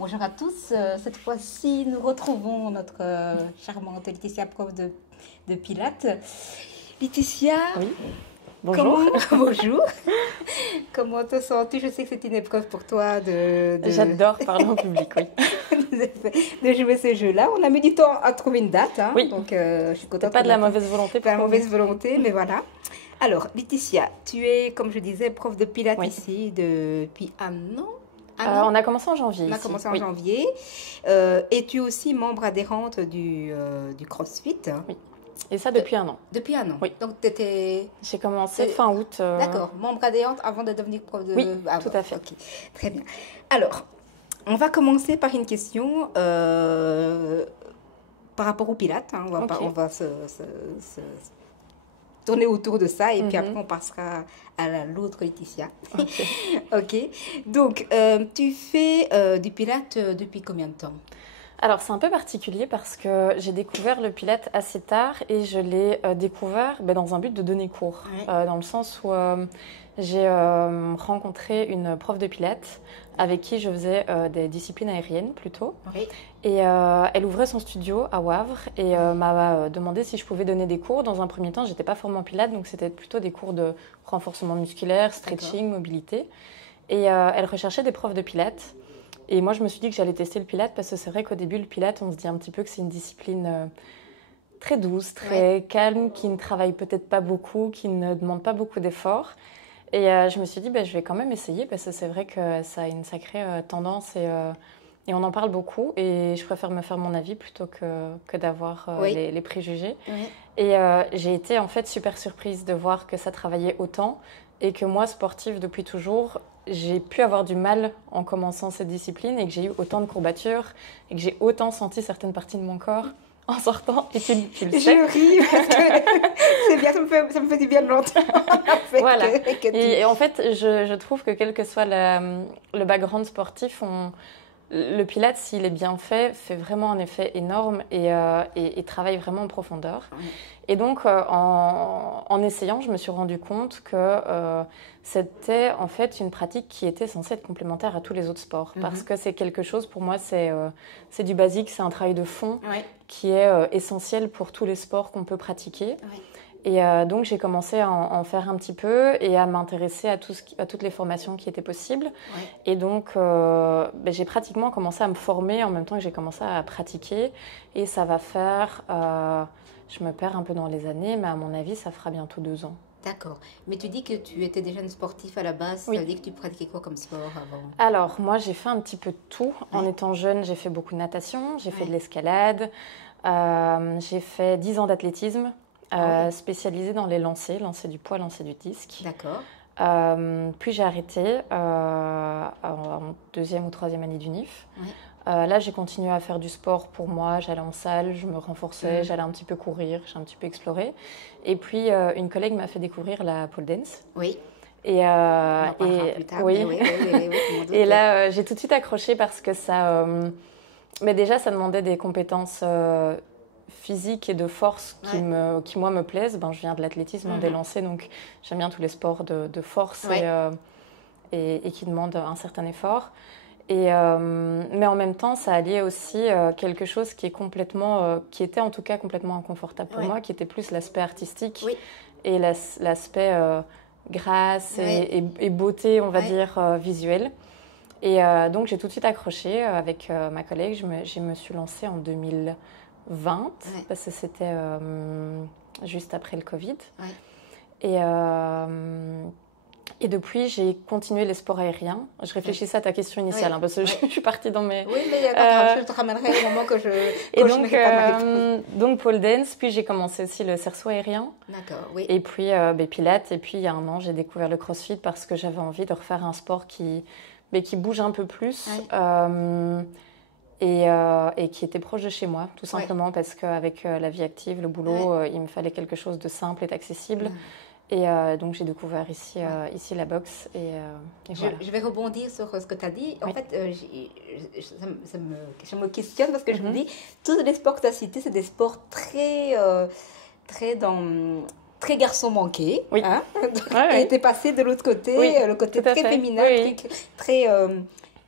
Bonjour à tous. Cette fois-ci, nous retrouvons notre charmante Laetitia, prof de Pilates. Laetitia, oui. Bonjour. Bonjour. Comment te sens-tu? Je sais que c'est une épreuve pour toi J'adore parler en public, oui. de jouer ce jeu-là. On a mis du temps à trouver une date, hein, oui. Donc je suis contente. Pas de la mauvaise volonté. Pas de la mauvaise volonté, mais voilà. Alors, Laetitia, tu es, comme je disais, prof de Pilates ici depuis un an. On a commencé en janvier. On a commencé en janvier. Et tu es aussi membre adhérente du CrossFit. Oui. Et ça depuis un an. Depuis un an. Oui. Donc, tu étais... J'ai commencé fin août. D'accord. Membre adhérente avant de devenir prof de... Oui, tout à fait. Ok, très bien. Alors, on va commencer par une question par rapport au Pilates. Hein. On va se tourner autour de ça et puis après on passera à l'autre Laetitia. Ok. Donc, tu fais du Pilates depuis combien de temps? Alors, c'est un peu particulier parce que j'ai découvert le Pilates assez tard et je l'ai découvert dans un but de donner cours. Dans le sens où j'ai rencontré une prof de Pilates avec qui je faisais des disciplines aériennes plutôt. Oui. Et elle ouvrait son studio à Wavre et m'a demandé si je pouvais donner des cours. Dans un premier temps, je n'étais pas formée en Pilates, donc c'était plutôt des cours de renforcement musculaire, stretching, mobilité. Et elle recherchait des profs de Pilates. Et moi, je me suis dit que j'allais tester le Pilates parce que c'est vrai qu'au début, le Pilates, on se dit un petit peu que c'est une discipline très douce, très calme, qui ne travaille peut-être pas beaucoup, qui ne demande pas beaucoup d'efforts. Et je me suis dit, je vais quand même essayer parce que c'est vrai que ça a une sacrée tendance et on en parle beaucoup. Et je préfère me faire mon avis plutôt que d'avoir les préjugés. Oui. Et j'ai été en fait super surprise de voir que ça travaillait autant et que moi, sportive depuis toujours, j'ai pu avoir du mal en commençant cette discipline et que j'ai eu autant de courbatures et que j'ai autant senti certaines parties de mon corps en sortant. Et tu le sais. Je ris parce que c'est bien, ça me fait du bien de l'entendre. Voilà. Et en fait, je trouve que quel que soit le background sportif, le Pilates, s'il est bien fait vraiment un effet énorme et travaille vraiment en profondeur. Oui. Et donc, en essayant, je me suis rendu compte que c'était en fait une pratique qui était censée être complémentaire à tous les autres sports. Parce que c'est quelque chose, pour moi, c'est du basique, c'est un travail de fond qui est essentiel pour tous les sports qu'on peut pratiquer. Oui. Et donc, j'ai commencé à en faire un petit peu et à m'intéresser à toutes les formations qui étaient possibles. Ouais. Et donc, j'ai pratiquement commencé à me former en même temps que j'ai commencé à pratiquer. Et ça va faire, je me perds un peu dans les années, mais à mon avis, ça fera bientôt 2 ans. D'accord. Mais tu dis que tu étais déjà une sportive à la base. Oui. Ça veut dire que tu pratiquais quoi comme sport avant? Alors, moi, j'ai fait un petit peu de tout. En étant jeune, j'ai fait beaucoup de natation, j'ai fait de l'escalade, j'ai fait 10 ans d'athlétisme. Spécialisée dans les lancers du poids, lancer du disque. D'accord. Puis j'ai arrêté en 2e ou 3e année d'UNIF. Oui. Là, j'ai continué à faire du sport pour moi. J'allais en salle, je me renforçais, j'allais un petit peu courir, j'ai un petit peu exploré. Et puis, une collègue m'a fait découvrir la pole dance. Oui. Et, on en parlera plus tard. Oui. Et là, j'ai tout de suite accroché parce que ça... mais déjà, ça demandait des compétences... physique et de force qui moi me plaisent. Je viens de l'athlétisme, des lancers, donc j'aime bien tous les sports de force et qui demandent un certain effort. Mais en même temps, ça alliait aussi quelque chose qui était en tout cas complètement inconfortable pour moi, qui était plus l'aspect artistique et l'aspect grâce et beauté, on va dire, visuelle. Et donc j'ai tout de suite accroché avec ma collègue. Je me suis lancée en 2020, parce que c'était juste après le Covid. Et depuis, j'ai continué les sports aériens. Je réfléchissais à ta question initiale, parce que je suis partie dans mes... Oui, mais je te ramènerai au moment que je... Et donc pole dance, puis j'ai commencé aussi le cerceau aérien. D'accord, oui. Et puis Pilates. Et puis il y a un an, j'ai découvert le CrossFit parce que j'avais envie de refaire un sport qui bouge un peu plus. Et qui était proche de chez moi, tout simplement parce qu'avec la vie active, le boulot, il me fallait quelque chose de simple et d'accessible. Et donc, j'ai découvert ici la boxe. Et voilà. Je vais rebondir sur ce que tu as dit. En fait, je me questionne parce que je me dis, tous les sports que tu as cités, c'est des sports très garçon manqué. Oui. Hein? Et tu es passé de l'autre côté, le côté très féminin, très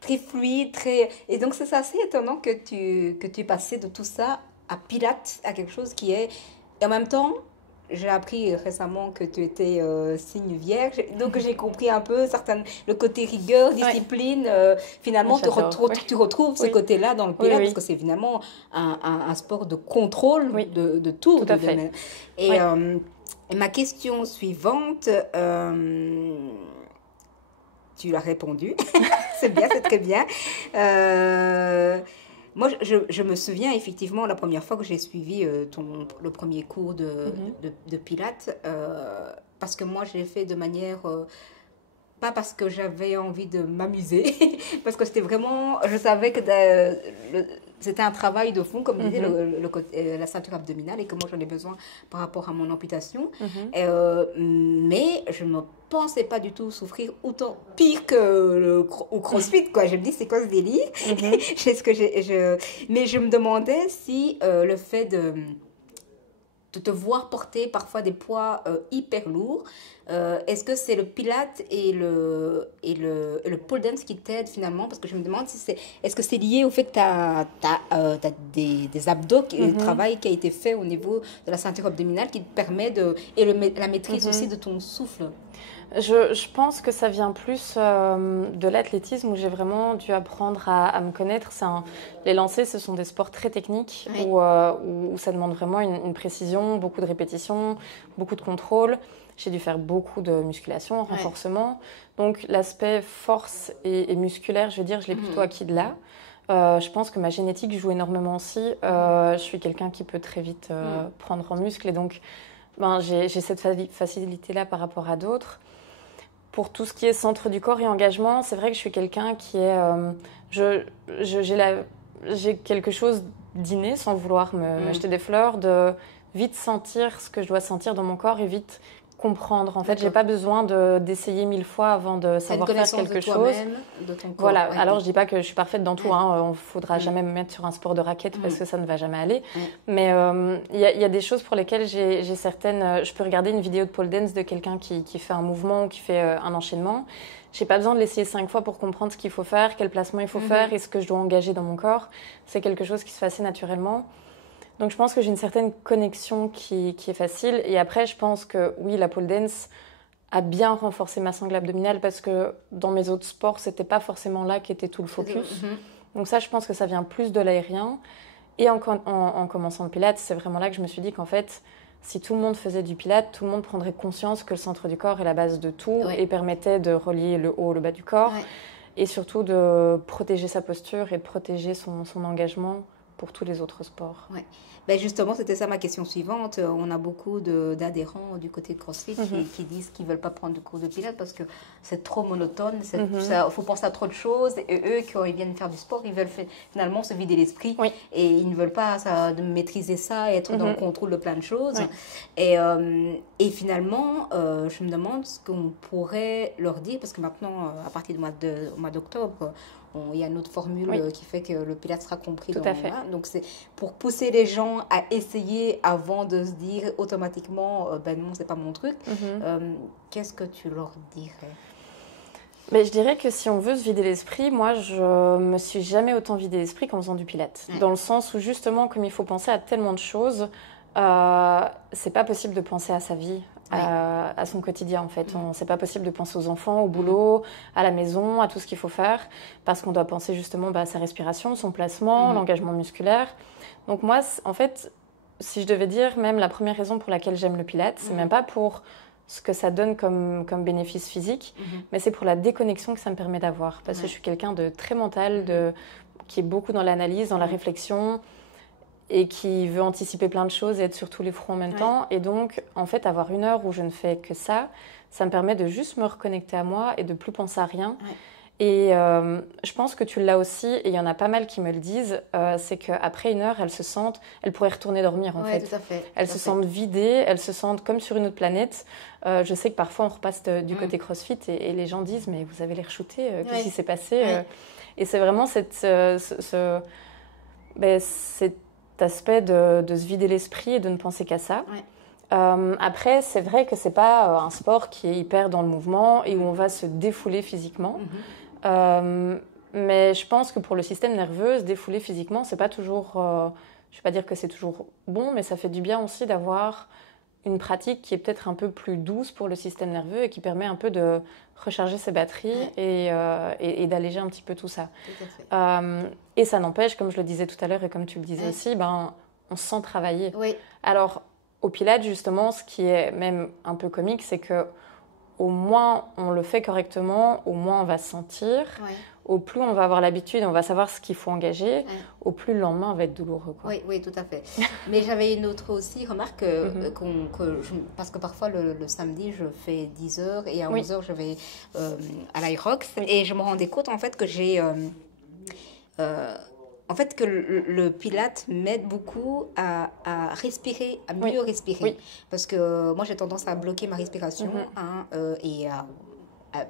très fluide, très... Et donc, c'est assez étonnant que tu passais de tout ça à Pilates, à quelque chose qui est... Et en même temps, j'ai appris récemment que tu étais signe vierge, donc j'ai compris un peu le côté rigueur, discipline. Finalement, tu retrouves ce côté-là dans le Pilates, parce que c'est finalement un sport de contrôle de tout. Tout à fait. Et ma question suivante... tu l'as répondu. C'est bien, c'est très bien. Moi, je me souviens effectivement la première fois que j'ai suivi le premier cours de Pilates, parce que moi, je l'ai fait de manière... pas parce que j'avais envie de m'amuser, parce que c'était vraiment... Je savais que c'était un travail de fond, comme je disais, la ceinture abdominale, et que moi, j'en ai besoin par rapport à mon amputation. Mais je ne pensais pas du tout souffrir autant pire que au CrossFit, quoi. Je me dis, c'est quoi ce délire? Mais je me demandais si le fait de te voir porter parfois des poids hyper lourds, est-ce que c'est le Pilates et le pole dance qui t'aident finalement? Parce que je me demande si est-ce que c'est lié au fait que tu as des abdos, le travail qui a été fait au niveau de la ceinture abdominale qui te permet et la maîtrise aussi de ton souffle? Je pense que ça vient plus de l'athlétisme où j'ai vraiment dû apprendre à me connaître. Les lancers, ce sont des sports très techniques où ça demande vraiment une précision, beaucoup de répétitions, beaucoup de contrôle. J'ai dû faire beaucoup de musculation, renforcement. Donc l'aspect force et musculaire, je veux dire, je l'ai plutôt acquis de là. Je pense que ma génétique joue énormément aussi. Je suis quelqu'un qui peut très vite prendre en muscle et donc j'ai cette facilité-là par rapport à d'autres. Pour tout ce qui est centre du corps et engagement, c'est vrai que je suis quelqu'un qui est... j'ai quelque chose d'inné, sans vouloir me jeter des fleurs, de vite sentir ce que je dois sentir dans mon corps et vite comprendre. En fait, j'ai pas besoin d'essayer 1000 fois avant de savoir faire quelque chose. De ton corps. Voilà. Alors, je dis pas que je suis parfaite dans tout. On ne faudra jamais me mettre sur un sport de raquette parce que ça ne va jamais aller. Mais il y a des choses pour lesquelles j'ai certaines... Je peux regarder une vidéo de pole dance de quelqu'un qui fait un mouvement ou qui fait un enchaînement. J'ai pas besoin de l'essayer 5 fois pour comprendre ce qu'il faut faire, quel placement il faut faire et ce que je dois engager dans mon corps. C'est quelque chose qui se fait assez naturellement. Donc je pense que j'ai une certaine connexion qui est facile. Et après, je pense que oui, la pole dance a bien renforcé ma sangle abdominale parce que dans mes autres sports, c'était pas forcément là qu'était tout le focus. Donc ça, je pense que ça vient plus de l'aérien. Et en commençant le Pilates, c'est vraiment là que je me suis dit qu'en fait, si tout le monde faisait du Pilates, tout le monde prendrait conscience que le centre du corps est la base de tout et permettait de relier le haut, le bas du corps et surtout de protéger sa posture et de protéger son engagement pour tous les autres sports. Ben justement, c'était ça ma question suivante. On a beaucoup d'adhérents du côté de CrossFit qui disent qu'ils ne veulent pas prendre de cours de Pilates parce que c'est trop monotone, il faut penser à trop de choses. Et eux, quand ils viennent faire du sport, ils veulent finalement se vider l'esprit. Et ils ne veulent pas de maîtriser ça et être dans le contrôle de plein de choses. Et finalement, je me demande ce qu'on pourrait leur dire parce que maintenant, à partir du mois d'octobre, il y a une autre formule qui fait que le Pilates sera compris. Tout à fait. Donc, c'est pour pousser les gens à essayer avant de se dire automatiquement ben non, c'est pas mon truc. Qu'est-ce que tu leur dirais? Mais je dirais que si on veut se vider l'esprit, moi, je me suis jamais autant vidé l'esprit qu'en faisant du Pilates. Dans le sens où, justement, comme il faut penser à tellement de choses, c'est pas possible de penser à sa vie. À son quotidien en fait. C'est pas possible de penser aux enfants, au boulot, à la maison, à tout ce qu'il faut faire parce qu'on doit penser justement à sa respiration, son placement, l'engagement musculaire. Donc moi, en fait, si je devais dire même la première raison pour laquelle j'aime le Pilates, c'est même pas pour ce que ça donne comme bénéfice physique, mais c'est pour la déconnexion que ça me permet d'avoir parce que je suis quelqu'un de très mental, qui est beaucoup dans l'analyse, dans la réflexion et qui veut anticiper plein de choses et être sur tous les fronts en même temps. Et donc, en fait, avoir une heure où je ne fais que ça me permet de juste me reconnecter à moi et de plus penser à rien. Et je pense que tu l'as aussi, et il y en a pas mal qui me le disent, c'est qu'après une heure, elles pourraient retourner dormir en fait. Tout à fait. Elles se sentent vidées, elles se sentent comme sur une autre planète. Je sais que parfois on repasse du côté CrossFit et les gens disent mais vous avez l'air shooté, qu'est-ce qui s'est passé Et c'est vraiment cet aspect de se vider l'esprit et de ne penser qu'à ça. Après, c'est vrai que c'est pas un sport qui est hyper dans le mouvement et où on va se défouler physiquement. Mais je pense que pour le système nerveux, se défouler physiquement, c'est pas toujours... je vais pas dire que c'est toujours bon, mais ça fait du bien aussi d'avoir une pratique qui est peut-être un peu plus douce pour le système nerveux et qui permet un peu de recharger ses batteries et d'alléger un petit peu tout ça. Tout à fait. Et ça n'empêche, comme je le disais tout à l'heure et comme tu le disais aussi, on se sent travailler. Oui. Alors, au Pilates, justement, ce qui est même un peu comique, c'est que au moins on le fait correctement, au moins on va se sentir. Ouais. Au plus on va avoir l'habitude, on va savoir ce qu'il faut engager, au plus le lendemain va être douloureux. Quoi. Oui, tout à fait. Mais j'avais une autre aussi remarque, parce que parfois le samedi, je fais 10 heures et à 11 heures, je vais à l'Irox. Et je me rendais compte en fait que que le Pilate m'aide beaucoup à respirer, à mieux respirer. Oui. Parce que moi, j'ai tendance à bloquer ma respiration et à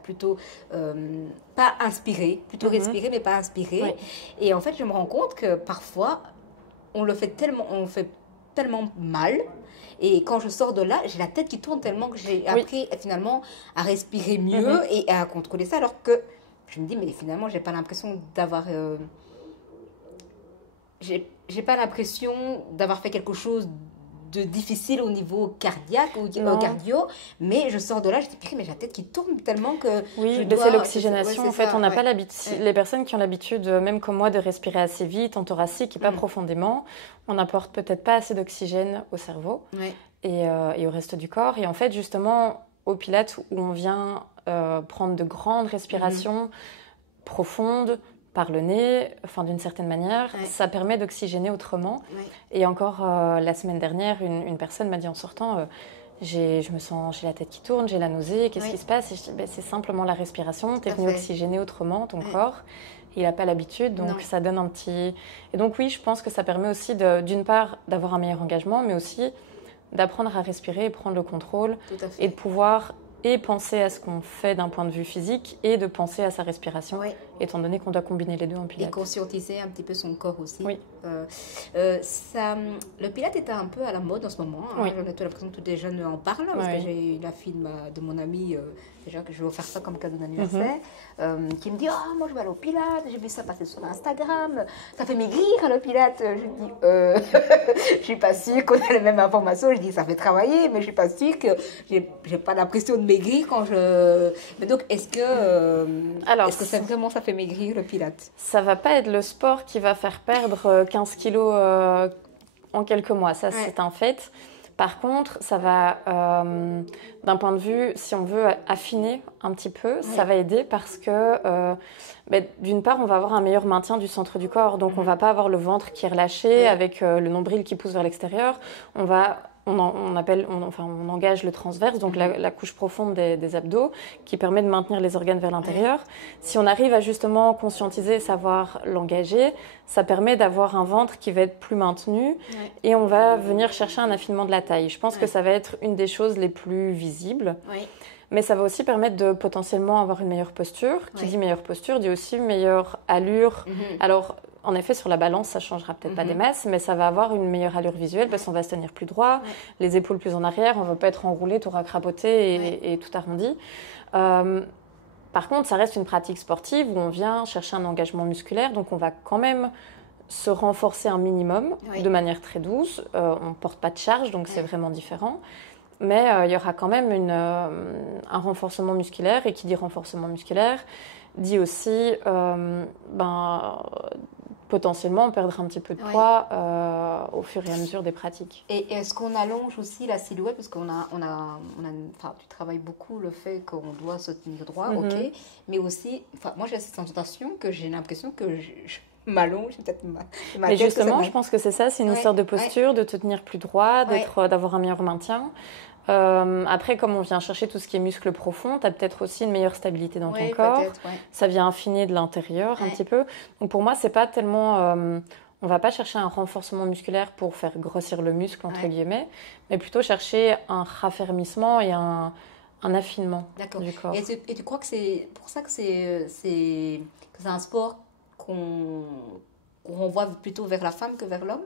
plutôt pas inspirer, plutôt respirer mais pas inspirer. Oui. Et en fait, je me rends compte que parfois, on fait tellement mal. Et quand je sors de là, j'ai la tête qui tourne tellement que j'ai appris finalement à respirer mieux et à contrôler ça. Alors que je me dis, mais finalement, j'ai pas l'impression d'avoir... j'ai pas l'impression d'avoir fait quelque chose de difficile au niveau cardiaque ou cardio, mais je sors de là, je dis, mais j'ai la tête qui tourne tellement que c'est l'oxygénation. En fait, on n'a pas l'habitude, les personnes qui ont l'habitude, même comme moi, de respirer assez vite, en thoracique et pas profondément, on n'apporte peut-être pas assez d'oxygène au cerveau et au reste du corps. Et en fait, justement, au Pilates, où on vient prendre de grandes respirations profondes, par le nez, enfin d'une certaine manière, ça permet d'oxygéner autrement. Et encore la semaine dernière, une personne m'a dit en sortant, j'ai la tête qui tourne, j'ai la nausée, qu'est-ce qui se passe? Et je dis, c'est simplement la respiration, tu es venu oxygéner autrement ton corps. Il n'a pas l'habitude, donc ça donne un petit... Et donc oui, je pense que ça permet aussi d'une part d'avoir un meilleur engagement, mais aussi d'apprendre à respirer et prendre le contrôle et de pouvoir penser à ce qu'on fait d'un point de vue physique et de penser à sa respiration, étant donné qu'on doit combiner les deux en Pilates. Et conscientiser un petit peu son corps aussi. Oui. Le Pilates est un peu à la mode en ce moment. Hein. J'en ai l'impression que tous les jeunes en parlent, parce que j'ai la fille de mon amie, déjà que je vais offrir ça comme cadeau d'anniversaire, qui me dit, moi je vais aller au Pilates, j'ai vu ça passer sur Instagram, ça fait maigrir le Pilates. Je dis, je suis pas sûre qu'on ait les mêmes informations. Je dis, ça fait travailler, mais je suis pas sûre que j'ai pas l'impression de maigrir quand je... Mais donc, est-ce que c'est vraiment ça fait maigrir le Pilates? Ça va pas être le sport qui va faire perdre 15 kilos en quelques mois, ça c'est un fait. Par contre, ça va, d'un point de vue, si on veut affiner un petit peu, ça va aider parce que, d'une part, on va avoir un meilleur maintien du centre du corps. Donc, on va pas avoir le ventre qui est relâché avec le nombril qui pousse vers l'extérieur. On engage le transverse, donc la couche profonde des abdos, qui permet de maintenir les organes vers l'intérieur. Si on arrive à justement conscientiser, savoir l'engager, ça permet d'avoir un ventre qui va être plus maintenu et on va venir chercher un affinement de la taille. Je pense que ça va être une des choses les plus visibles. Mais ça va aussi permettre de potentiellement avoir une meilleure posture. Qui dit meilleure posture, dit aussi meilleure allure. Alors, en effet, sur la balance, ça ne changera peut-être pas des masses, mais ça va avoir une meilleure allure visuelle parce qu'on va se tenir plus droit, les épaules plus en arrière, on ne va pas être enroulé, tout racrapoté et tout arrondi. Par contre, ça reste une pratique sportive où on vient chercher un engagement musculaire, donc on va quand même se renforcer un minimum de manière très douce. On ne porte pas de charge, donc c'est vraiment différent. Mais il y aura quand même un renforcement musculaire, et qui dit renforcement musculaire dit aussi potentiellement perdre un petit peu de poids au fur et à mesure des pratiques. Et est-ce qu'on allonge aussi la silhouette? Parce qu'on tu travailles beaucoup le fait qu'on doit se tenir droit, mais aussi, moi j'ai cette sensation que j'ai l'impression que je m'allonge, peut-être ma mais tête, justement, je pense que c'est ça, c'est une histoire de posture, de te tenir plus droit, d'avoir un meilleur maintien. Après, comme on vient chercher tout ce qui est muscle profond, tu as peut-être aussi une meilleure stabilité dans ton corps. Ça vient affiner de l'intérieur un petit peu. Donc pour moi, c'est pas tellement... on va pas chercher un renforcement musculaire pour faire grossir le muscle, entre guillemets, mais plutôt chercher un raffermissement et un affinement du corps. Et tu crois que c'est pour ça que c'est un sport qu'on renvoie plutôt vers la femme que vers l'homme?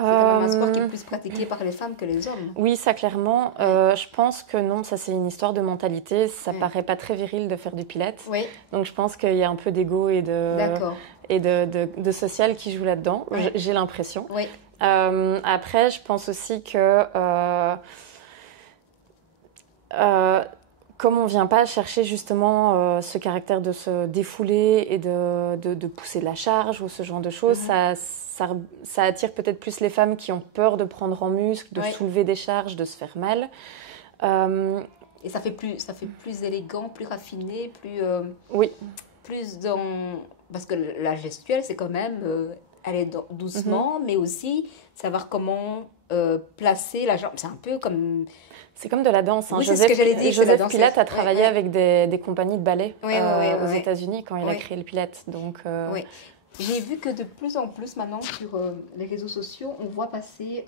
C'est quand même un sport qui est plus pratiqué par les femmes que les hommes. Oui, ça clairement. Je pense que non, ça c'est une histoire de mentalité. Ça paraît pas très viril de faire du pilates. Oui. Donc je pense qu'il y a un peu d'ego et de social qui joue là-dedans. Ouais. J'ai l'impression. Oui. Après, je pense aussi que comme on ne vient pas chercher justement ce caractère de se défouler et de pousser de la charge ou ce genre de choses, ça attire peut-être plus les femmes qui ont peur de prendre en muscle, de soulever des charges, de se faire mal. Et ça fait plus élégant, plus raffiné, plus dans... Parce que la gestuelle, c'est quand même aller doucement, mais aussi savoir comment placer la jambe. C'est un peu comme... C'est comme de la danse. Hein. Oui, c'est ce que j'allais dire. Joseph Pilate a travaillé avec des compagnies de ballet aux États-Unis quand il a créé le Pilate. Donc, j'ai vu que de plus en plus maintenant sur les réseaux sociaux, on voit passer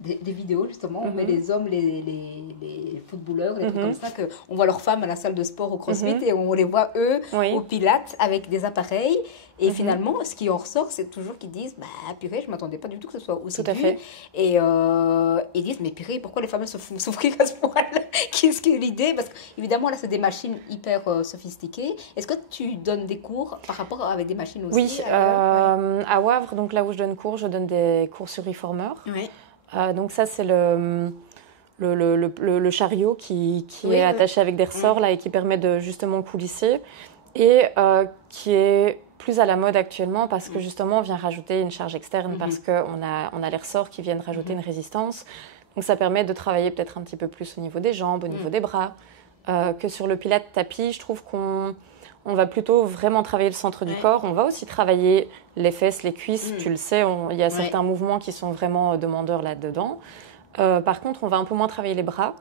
des vidéos justement. On met les hommes, les footballeurs, des trucs comme ça, on voit leurs femmes à la salle de sport au CrossFit et on les voit eux au Pilate avec des appareils. Et finalement, ce qui en ressort, c'est toujours qu'ils disent purée, je ne m'attendais pas du tout que ce soit aussi dur. Et ils disent mais purée, pourquoi les femmes se font souffrir à ce point-là? Qu'est-ce que l'idée? Parce qu'évidemment, là, c'est des machines hyper sophistiquées. Est-ce que tu donnes des cours par rapport avec des machines aussi? Oui, à Wavre, donc là où je donne cours, je donne des cours sur Reformer. Oui. Donc ça, c'est le chariot qui est attaché avec des ressorts là, et qui permet de justement coulisser et qui est plus à la mode actuellement parce que justement on vient rajouter une charge externe parce qu'on a les ressorts qui viennent rajouter une résistance. Donc ça permet de travailler peut-être un petit peu plus au niveau des jambes, au niveau des bras, que sur le Pilate tapis. Je trouve qu'on va plutôt vraiment travailler le centre du corps. On va aussi travailler les fesses, les cuisses. Tu le sais, il y a certains mouvements qui sont vraiment demandeurs là-dedans. Par contre, on va un peu moins travailler les bras.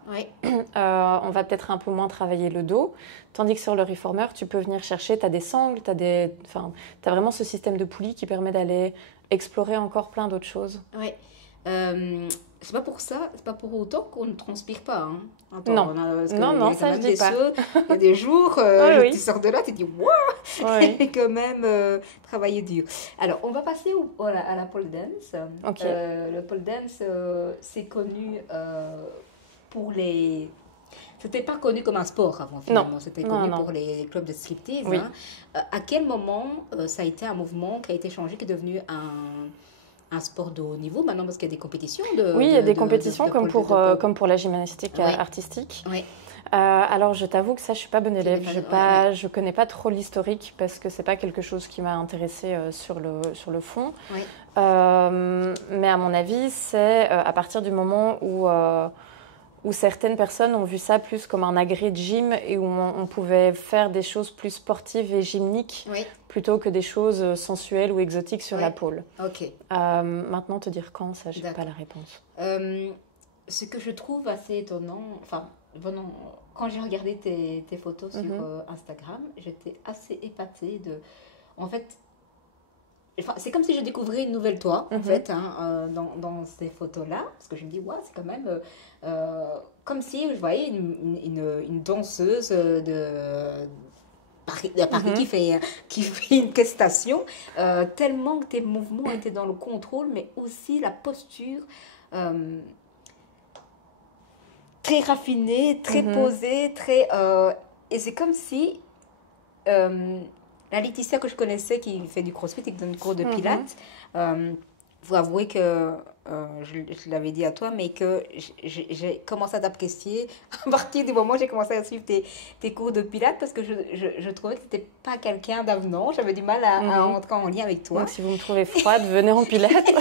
On va peut-être un peu moins travailler le dos. Tandis que sur le Reformer, tu peux venir chercher, tu as des sangles, tu as vraiment ce système de poulies qui permet d'aller explorer encore plein d'autres choses. Oui. C'est pas pour ça, c'est pas pour autant qu'on ne transpire pas. Hein. Attends, non, ça je dis pas. Il y a des jours, tu sors de là, tu te dis waouh, il quand même travailler dur. Alors, on va passer à la pole dance. Le pole dance, c'est connu pour les... C'était pas connu comme un sport avant, finalement. C'était connu pour les clubs de striptease. Oui. Hein. À quel moment ça a été un mouvement qui a été changé, qui est devenu un sport de haut niveau maintenant, parce qu'il y a des compétitions Oui, il y a des compétitions comme pour la gymnastique artistique. Oui. Alors, je t'avoue que ça, je ne suis pas bonne élève. Je ne connais pas trop l'historique parce que ce n'est pas quelque chose qui m'a intéressée sur le fond. Oui. Mais à mon avis, c'est à partir du moment où certaines personnes ont vu ça plus comme un agrès de gym et où on pouvait faire des choses plus sportives et gymniques plutôt que des choses sensuelles ou exotiques sur la pole. Ok. Maintenant, te dire quand, ça, je n'ai pas la réponse. Ce que je trouve assez étonnant, quand j'ai regardé tes photos sur Instagram, j'étais assez épatée de... En fait, c'est comme si je découvrais une nouvelle toi, en fait, dans ces photos-là. Parce que je me dis, c'est quand même... comme si je voyais une danseuse de Paris qui fait une prestation, tellement que tes mouvements étaient dans le contrôle, mais aussi la posture très raffinée, très posée, et c'est comme si la Laetitia que je connaissais qui fait du crossfit et qui donne cours de pilates, vous avouez que je l'avais dit à toi, mais que j'ai commencé à t'apprécier à partir du moment où j'ai commencé à suivre tes cours de pilates parce que je trouvais que tu n'étais pas quelqu'un d'avenant. J'avais du mal à entrer en lien avec toi. Donc si vous me trouvez froide, venez en pilates.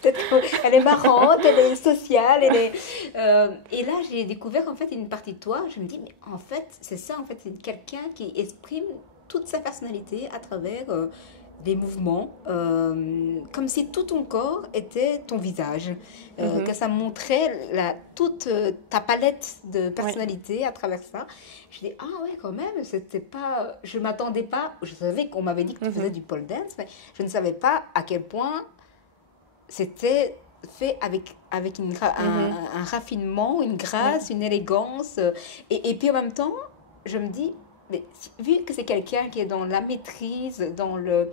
Peut-être qu'elle est marrante, elle est sociale, et là j'ai découvert en fait une partie de toi. Je me dis, mais en fait, c'est ça, en fait, c'est quelqu'un qui exprime toute sa personnalité à travers... des mouvements, comme si tout ton corps était ton visage, que ça montrait toute ta palette de personnalité à travers ça. Je dis, quand même, c'était pas... Je ne m'attendais pas... Je savais qu'on m'avait dit que tu faisais du pole dance, mais je ne savais pas à quel point c'était fait avec un raffinement, une grâce, une élégance. Et puis en même temps, je me dis... Mais vu que c'est quelqu'un qui est dans la maîtrise, dans le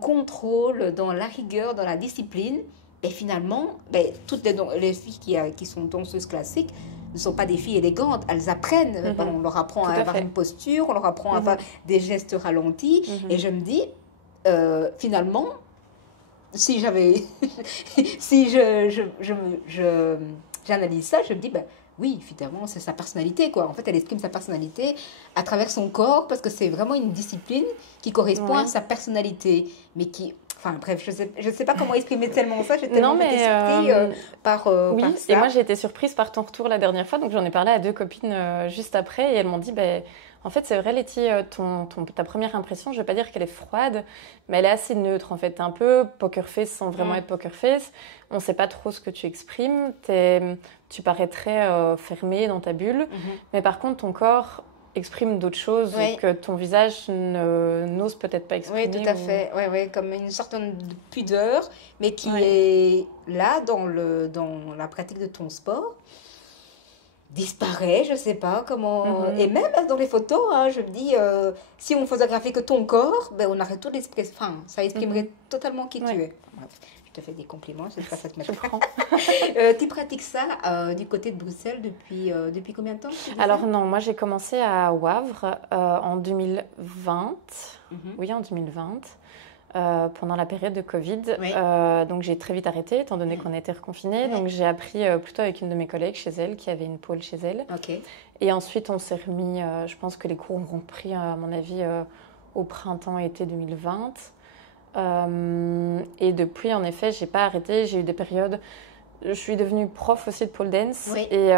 contrôle, dans la rigueur, dans la discipline, ben, finalement, toutes les filles qui sont danseuses classiques ne sont pas des filles élégantes, elles apprennent. On leur apprend à avoir une posture, on leur apprend à avoir des gestes ralentis. Et je me dis, finalement, si j'avais, si j'analyse ça, je me dis, ben, oui, finalement, c'est sa personnalité, quoi. En fait, elle exprime sa personnalité à travers son corps, parce que c'est vraiment une discipline qui correspond à sa personnalité, mais qui... Enfin, bref, je sais pas comment exprimer tellement ça. J'ai tellement été surprise par ça. Et moi, j'ai été surprise par ton retour la dernière fois. Donc, j'en ai parlé à 2 copines juste après. Et elles m'ont dit, en fait, c'est vrai, Letty, ta première impression, je vais pas dire qu'elle est froide, mais elle est assez neutre, en fait. T'es un peu poker face sans vraiment être poker face. On sait pas trop ce que tu exprimes. Tu parais très fermée dans ta bulle. Mais par contre, ton corps exprime d'autres choses que ton visage n'ose peut-être pas exprimer. Oui, tout à fait. Oui, comme une sorte de pudeur, mais qui est là dans la pratique de ton sport. Disparaît, je sais pas comment. Et même dans les photos, hein, je me dis, si on photographait que ton corps, on aurait tout l'expression. Enfin, ça exprimerait totalement qui tu es. Bref, je te fais des compliments, je sais pas ça te mettre. Tu pratiques ça du côté de Bruxelles depuis combien de temps? Alors non, moi j'ai commencé à Wavre en 2020. Oui, en 2020. Pendant la période de Covid. Donc j'ai très vite arrêté, étant donné qu'on était reconfinés. Donc j'ai appris plutôt avec une de mes collègues chez elle, qui avait une pôle chez elle. Et ensuite, on s'est remis, je pense que les cours ont repris, à mon avis, au printemps-été 2020. Et depuis, en effet, j'ai pas arrêté. J'ai eu des périodes... Je suis devenue prof aussi de pole dance. Et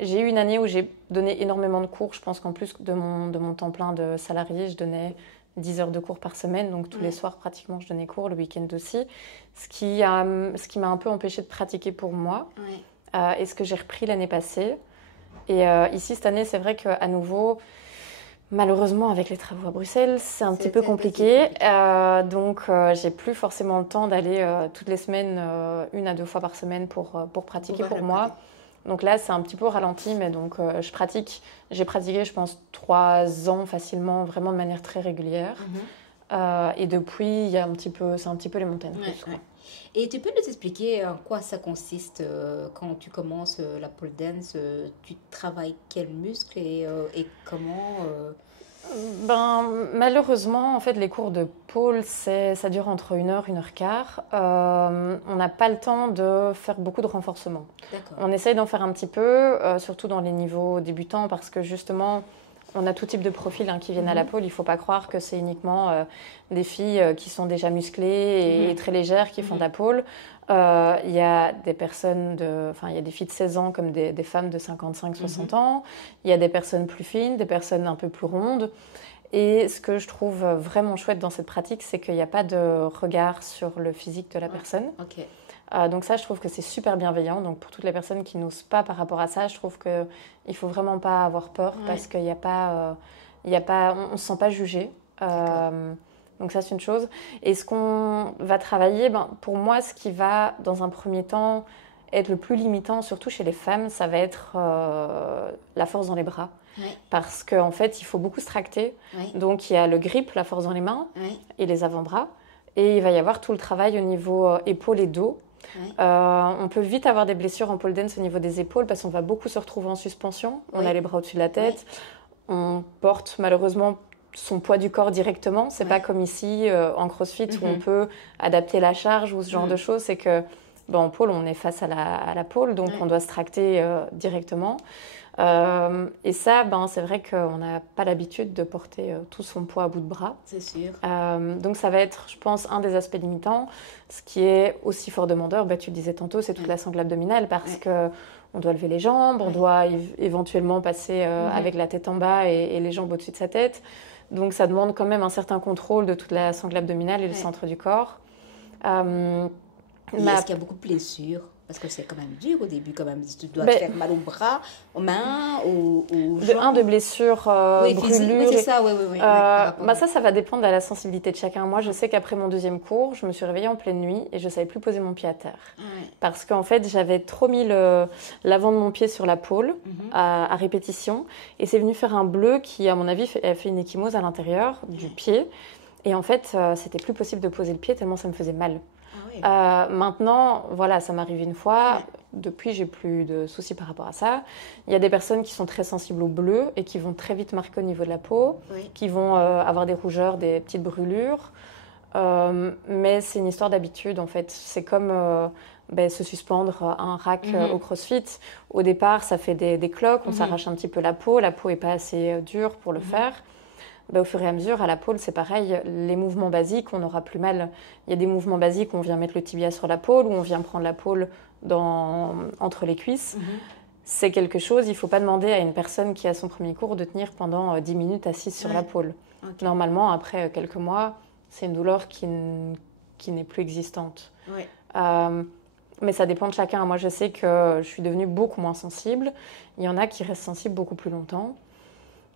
j'ai eu une année où j'ai donné énormément de cours. Je pense qu'en plus de mon temps plein de salarié, je donnais 10 heures de cours par semaine, donc tous les soirs pratiquement je donnais cours, le week-end aussi, ce qui m'a un peu empêchée de pratiquer pour moi, et ce que j'ai repris l'année passée. Et ici cette année, c'est vrai qu'à nouveau, malheureusement avec les travaux à Bruxelles, c'est un petit peu compliqué, donc j'ai plus forcément le temps d'aller toutes les semaines, 1 à 2 fois par semaine pour pratiquer pour moi. Donc là, c'est un petit peu ralenti, mais donc j'ai pratiqué, je pense, 3 ans facilement, vraiment de manière très régulière. Et depuis, c'est un petit peu les montagnes russes. Et tu peux nous expliquer en quoi ça consiste quand tu commences la pole dance? Tu travailles quels muscles et comment malheureusement, en fait, les cours de pole, ça dure entre 1 heure, 1h15. On n'a pas le temps de faire beaucoup de renforcement. On essaye d'en faire un petit peu, surtout dans les niveaux débutants, parce que justement, on a tout type de profils qui viennent à la pole. Il ne faut pas croire que c'est uniquement des filles qui sont déjà musclées et très légères qui font de la pole. Il y a des personnes il y a des filles de 16 ans comme des femmes de 55-60 ans. Il y a des personnes plus fines, des personnes un peu plus rondes. Et ce que je trouve vraiment chouette dans cette pratique, c'est qu'il n'y a pas de regard sur le physique de la personne. Donc ça, je trouve que c'est super bienveillant. Donc pour toutes les personnes qui n'osent pas par rapport à ça, je trouve qu'il ne faut vraiment pas avoir peur parce qu'il n'y a pas, on ne se sent pas jugé. Donc ça, c'est une chose. Et ce qu'on va travailler, pour moi, ce qui va, dans un premier temps, être le plus limitant, surtout chez les femmes, ça va être la force dans les bras. Parce qu'en fait, il faut beaucoup se tracter. Donc il y a le grip, la force dans les mains et les avant-bras. Et il va y avoir tout le travail au niveau épaules et dos. On peut vite avoir des blessures en pole dance au niveau des épaules parce qu'on va beaucoup se retrouver en suspension. On a les bras au-dessus de la tête. On porte malheureusement son poids du corps directement. C'est pas comme ici en crossfit où on peut adapter la charge ou ce genre de choses. C'est que en pole, on est face à la pole, donc on doit se tracter directement. Et ça, c'est vrai qu'on n'a pas l'habitude de porter tout son poids à bout de bras. C'est sûr. Donc ça va être, je pense, un des aspects limitants. Ce qui est aussi fort demandeur, tu le disais tantôt, c'est toute la sangle abdominale parce que on doit lever les jambes, on doit éventuellement passer avec la tête en bas et les jambes au-dessus de sa tête. Donc ça demande quand même un certain contrôle de toute la sangle abdominale et le centre du corps. Est-ce qu'il y a beaucoup de blessures? Parce que c'est quand même dur au début, quand même. Tu dois te faire mal aux bras, aux mains, aux jambes. De blessures, brûlures. Oui, c'est ça, Ça va dépendre de la sensibilité de chacun. Moi, je sais qu'après mon 2e cours, je me suis réveillée en pleine nuit et je ne savais plus poser mon pied à terre. Parce qu'en fait, j'avais trop mis l'avant de mon pied sur la pôle à répétition. Et c'est venu faire un bleu qui, à mon avis, a fait une ecchymose à l'intérieur du pied. Et en fait, c'était plus possible de poser le pied tellement ça me faisait mal. Maintenant, voilà, ça m'arrive une fois. Depuis, j'ai plus de soucis par rapport à ça. Il y a des personnes qui sont très sensibles au bleu et qui vont très vite marquer au niveau de la peau, qui vont avoir des rougeurs, des petites brûlures. Mais c'est une histoire d'habitude, en fait. C'est comme se suspendre à un rack au CrossFit. Au départ, ça fait des cloques, on s'arrache un petit peu la peau n'est pas assez dure pour le faire. Au fur et à mesure, à la pôle, c'est pareil. Les mouvements basiques, on aura plus mal. Il y a des mouvements basiques où on vient mettre le tibia sur la pôle, où on vient prendre la pôle entre les cuisses. C'est quelque chose, il ne faut pas demander à une personne qui a son premier cours de tenir pendant 10 minutes assise sur la pôle. Normalement, après quelques mois, c'est une douleur qui n'est plus existante. Mais ça dépend de chacun. Moi, je sais que je suis devenue beaucoup moins sensible. Il y en a qui restent sensibles beaucoup plus longtemps.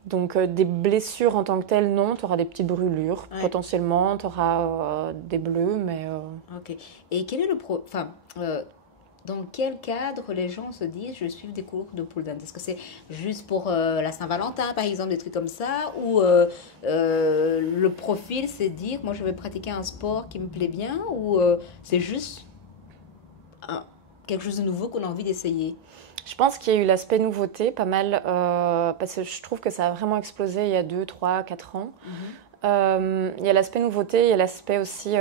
Donc, des blessures en tant que telles, non. Tu auras des petites brûlures, potentiellement. Tu auras des bleus, mais... Ok. Et quel est dans quel cadre les gens se disent « je suis des cours de pole dance » Est-ce que c'est juste pour la Saint-Valentin, par exemple, des trucs comme ça? Ou le profil, c'est dire « moi, je vais pratiquer un sport qui me plaît bien » ou c'est juste quelque chose de nouveau qu'on a envie d'essayer? Je pense qu'il y a eu l'aspect nouveauté, pas mal, parce que je trouve que ça a vraiment explosé il y a 2, 3, 4 ans. Il y a l'aspect nouveauté, il y a l'aspect aussi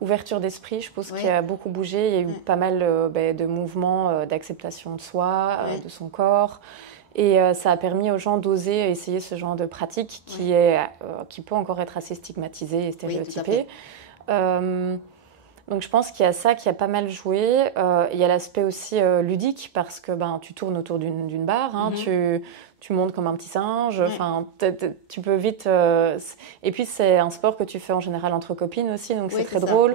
ouverture d'esprit, je pense, qui a beaucoup bougé. Il y a eu pas mal de mouvements d'acceptation de soi, de son corps. Et ça a permis aux gens d'oser essayer ce genre de pratique qui peut encore être assez stigmatisé et stéréotypé. Donc je pense qu'il y a ça qui a pas mal joué. Il y a l'aspect aussi ludique parce que tu tournes autour d'une barre, tu montes comme un petit singe, tu peux vite... Et puis c'est un sport que tu fais en général entre copines aussi, donc c'est très drôle.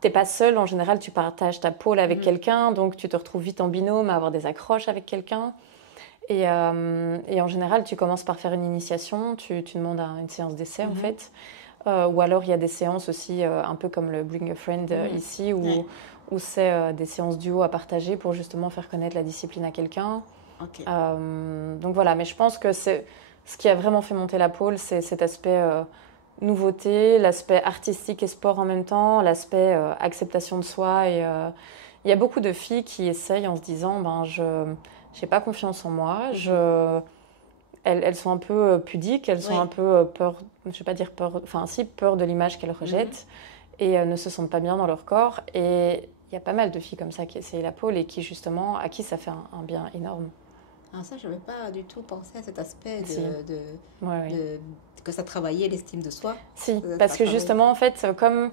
T'es pas seule, en général tu partages ta pôle avec quelqu'un, donc tu te retrouves vite en binôme à avoir des accroches avec quelqu'un. Et en général tu commences par faire une initiation, tu demandes une séance d'essai en fait. Ou alors il y a des séances aussi un peu comme le Bring a Friend ici où c'est des séances duo à partager pour justement faire connaître la discipline à quelqu'un. Donc voilà, mais je pense que ce qui a vraiment fait monter la pôle, c'est cet aspect nouveauté, l'aspect artistique et sport en même temps, l'aspect acceptation de soi. Et il y a beaucoup de filles qui essayent en se disant je n'ai pas confiance en moi, elles sont un peu pudiques, elles sont un peu peur, je ne vais pas dire peur, enfin si, peur de l'image qu'elles rejettent et ne se sentent pas bien dans leur corps. Et il y a pas mal de filles comme ça qui essayent la pôle et qui justement, à qui ça fait un bien énorme. Ah, ça, je n'avais pas du tout pensé à cet aspect que ça travaillait l'estime de soi. Si, parce que justement, en fait, comme...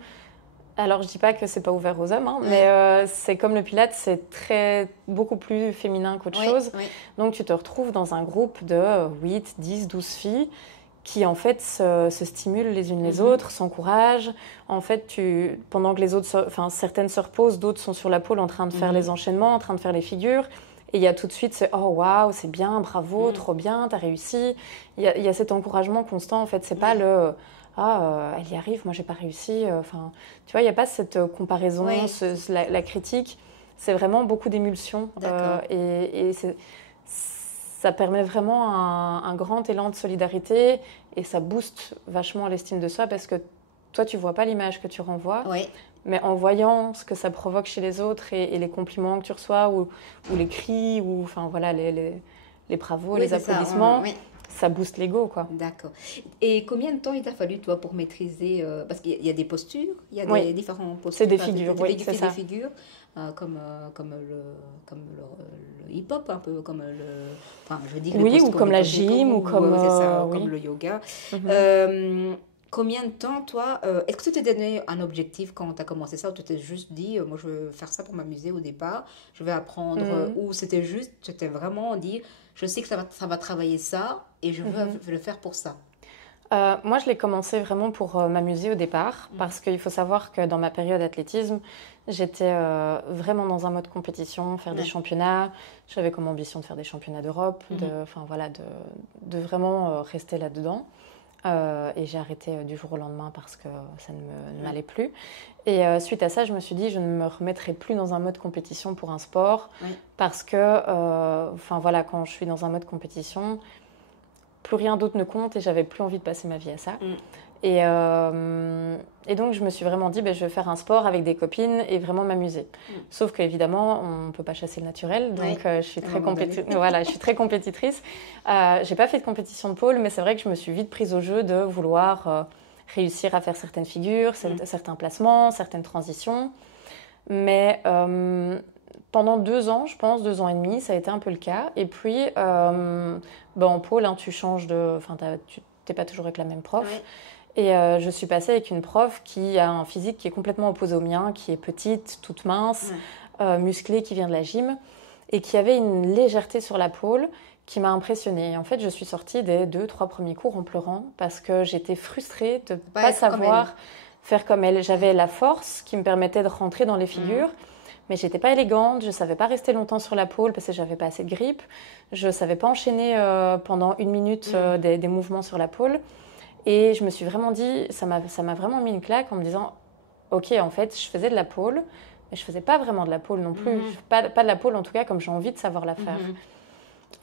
Alors, je dis pas que c'est pas ouvert aux hommes, mais c'est comme le pilates, c'est beaucoup plus féminin qu'autre chose. Donc, tu te retrouves dans un groupe de 8, 10, 12 filles qui, en fait, se stimulent les unes les autres, s'encouragent. En fait, pendant que les autres, certaines se reposent, d'autres sont sur la pôle en train de faire les enchaînements, en train de faire les figures. Et il y a tout de suite ce « oh, waouh, c'est bien, bravo, trop bien, t'as réussi ». Il y a cet encouragement constant, en fait. C'est pas le... elle y arrive, moi j'ai pas réussi. Tu vois, il n'y a pas cette comparaison, la critique. C'est vraiment beaucoup d'émulsion. Et ça permet vraiment un grand élan de solidarité et ça booste vachement l'estime de soi parce que toi, tu vois pas l'image que tu renvoies. Mais en voyant ce que ça provoque chez les autres et les compliments que tu reçois ou les cris ou les bravos, les applaudissements... Ça booste l'ego, quoi. D'accord. Et combien de temps il t'a fallu, toi, pour maîtriser parce qu'il y a des postures, il y a des différentes postures. C'est des figures, c'est ça. Des figures, comme le hip-hop, un peu comme le... Enfin, je veux dire... Oui, ou comme la gym, ou comme... comme le yoga. Combien de temps, toi... est-ce que tu t'es donné un objectif quand tu as commencé ça, ou tu t'es juste dit, moi, je veux faire ça pour m'amuser au départ, je vais apprendre, ou c'était juste, tu t'es vraiment dit... Je sais que ça va travailler ça et je veux le faire pour ça. Moi, je l'ai commencé vraiment pour m'amuser au départ parce qu'il faut savoir que dans ma période d'athlétisme, j'étais vraiment dans un mode compétition, faire des championnats. J'avais comme ambition de faire des championnats d'Europe, de vraiment rester là-dedans. Et j'ai arrêté du jour au lendemain parce que ça ne m'allait plus. Et suite à ça, je me suis dit, je ne me remettrai plus dans un mode compétition pour un sport parce que, quand je suis dans un mode compétition, plus rien d'autre ne compte et j'avais plus envie de passer ma vie à ça. Et donc, je me suis vraiment dit, je vais faire un sport avec des copines et vraiment m'amuser. Sauf qu'évidemment, on ne peut pas chasser le naturel. Donc, je suis très voilà, je suis très compétitrice. Je n'ai pas fait de compétition de pole, mais c'est vrai que je me suis vite prise au jeu de vouloir réussir à faire certaines figures, certains placements, certaines transitions. Mais pendant 2 ans, je pense, 2 ans et demi, ça a été un peu le cas. Et puis, en pole, hein, tu changes de... Enfin, tu n'es pas toujours avec la même prof. Ouais. Et je suis passée avec une prof qui a un physique qui est complètement opposé au mien, qui est petite, toute mince, musclée, qui vient de la gym, et qui avait une légèreté sur la pole qui m'a impressionnée. Et en fait, je suis sortie des 2-3 premiers cours en pleurant parce que j'étais frustrée de ne pas savoir faire comme elle. J'avais la force qui me permettait de rentrer dans les figures, mais je n'étais pas élégante, je ne savais pas rester longtemps sur la pole parce que je n'avais pas assez de grippe, je ne savais pas enchaîner pendant 1 minute des mouvements sur la pole. Et je me suis vraiment dit, ça m'a vraiment mis une claque en me disant, ok, en fait, je faisais de la pole, mais je ne faisais pas vraiment de la pole non plus. Pas de la pole, en tout cas, comme j'ai envie de savoir la faire.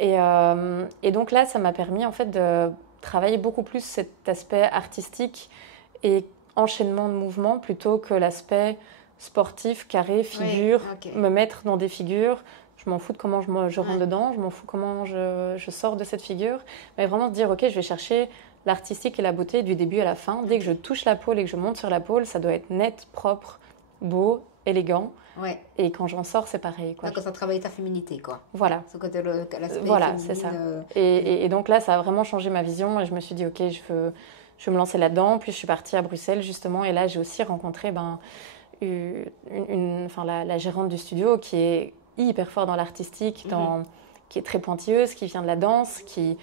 Et donc là, ça m'a permis, en fait, de travailler beaucoup plus cet aspect artistique et enchaînement de mouvements plutôt que l'aspect sportif, carré, figure, me mettre dans des figures. Je m'en fous de comment je rentre dedans, je m'en fous comment je sors de cette figure. Mais vraiment se dire, ok, je vais chercher l'artistique et la beauté du début à la fin. Dès que je touche la pole et que je monte sur la pole, ça doit être net, propre, beau, élégant. Ouais. Et quand j'en sors, c'est pareil. Quand ça travaille ta féminité, quoi. Voilà. Ce côté, l'aspect voilà, féminine, c'est ça. Et donc là, ça a vraiment changé ma vision. Et je me suis dit, ok, je veux me lancer là-dedans. Puis je suis partie à Bruxelles, justement. Et là, j'ai aussi rencontré la gérante du studio qui est hyper forte dans l'artistique, qui est très pointilleuse, qui vient de la danse, qui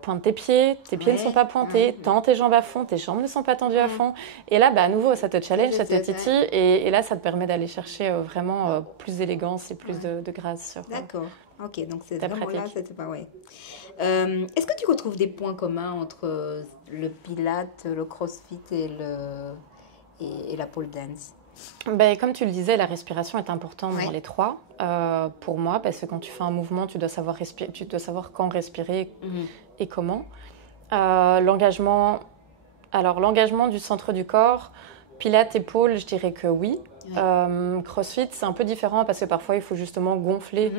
pointe tes pieds ne sont pas pointés, tends tes jambes à fond, tes jambes ne sont pas tendues à fond. Et là, à nouveau, ça te challenge, ça te titille. Et là, ça te permet d'aller chercher vraiment plus d'élégance et plus de grâce. D'accord. Ok, donc c'est vraiment pratique. Là, c'était pas... Est-ce que tu retrouves des points communs entre le Pilates, le CrossFit et la pole dance? Comme tu le disais, la respiration est importante dans les trois pour moi, parce que quand tu fais un mouvement, tu dois savoir quand respirer et comment. L'engagement du centre du corps, Pilates et pole, je dirais que oui. CrossFit, c'est un peu différent parce que parfois, il faut justement gonfler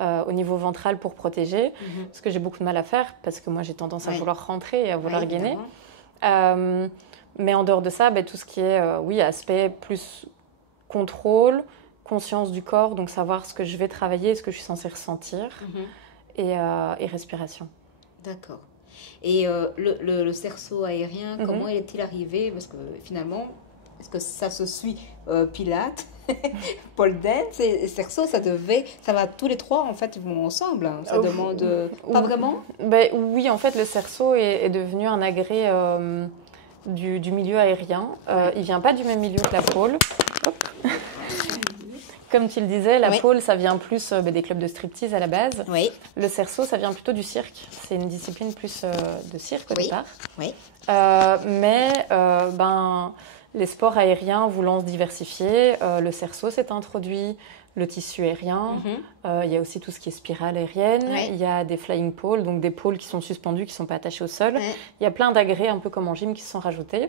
au niveau ventral pour protéger, ce que j'ai beaucoup de mal à faire parce que moi, j'ai tendance à vouloir rentrer et à vouloir gainer. Mais en dehors de ça, tout ce qui est aspect plus contrôle, conscience du corps, donc savoir ce que je vais travailler, ce que je suis censée ressentir, et respiration. D'accord. Et le cerceau aérien, comment est-il arrivé? Parce que finalement, est-ce que ça se suit Pilates, pole dance et cerceau, ça va tous les trois en fait, ils vont ensemble. Hein. Ça demande pas vraiment? Oui, en fait, le cerceau est devenu un agrès du milieu aérien. Il vient pas du même milieu que la pole. Comme tu le disais, la pole, ça vient plus des clubs de striptease à la base. Oui. Le cerceau, ça vient plutôt du cirque. C'est une discipline plus de cirque au départ. Oui. Les sports aériens voulant se diversifier, le cerceau s'est introduit, le tissu aérien. Il y a aussi tout ce qui est spirale aérienne. Il y a des flying poles, donc des pôles qui sont suspendus, qui ne sont pas attachés au sol. Il y a plein d'agrès, un peu comme en gym, qui se sont rajoutés.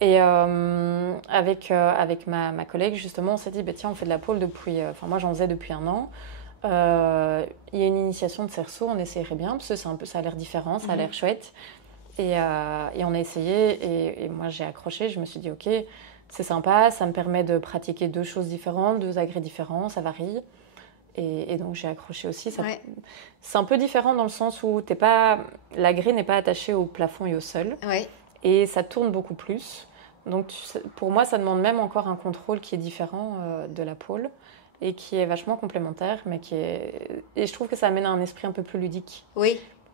Et avec ma collègue, justement, on s'est dit, tiens, on fait de la pole depuis... moi, j'en faisais depuis 1 an. Il y a une initiation de cerceau, on essaierait bien, parce que ça a l'air différent, ça a l'air chouette. Et on a essayé, et moi, j'ai accroché. Je me suis dit, ok, c'est sympa, ça me permet de pratiquer 2 choses différentes, 2 agrès différents, ça varie. Et donc, j'ai accroché aussi. C'est un peu différent dans le sens où l'agrès n'est pas attaché au plafond et au sol. Et ça tourne beaucoup plus. Donc, pour moi, ça demande même encore un contrôle qui est différent de la pole et qui est vachement complémentaire, et je trouve que ça amène un esprit un peu plus ludique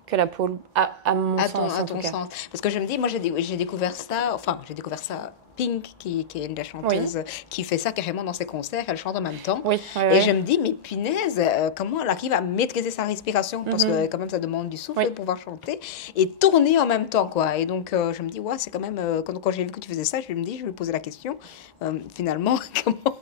que la pole, à mon sens, en tout cas. Parce que je me dis, moi, j'ai découvert ça Pink, qui est une des chanteuses, qui fait ça carrément dans ses concerts. Elle chante en même temps. Oui, et je me dis, mais punaise, comment elle arrive à maîtriser sa respiration? Parce que quand même, ça demande du souffle de pouvoir chanter et tourner en même temps, quoi. Et donc, je me dis, ouais, c'est quand même... quand j'ai vu que tu faisais ça, je me dis, je vais lui poser la question. Finalement, comment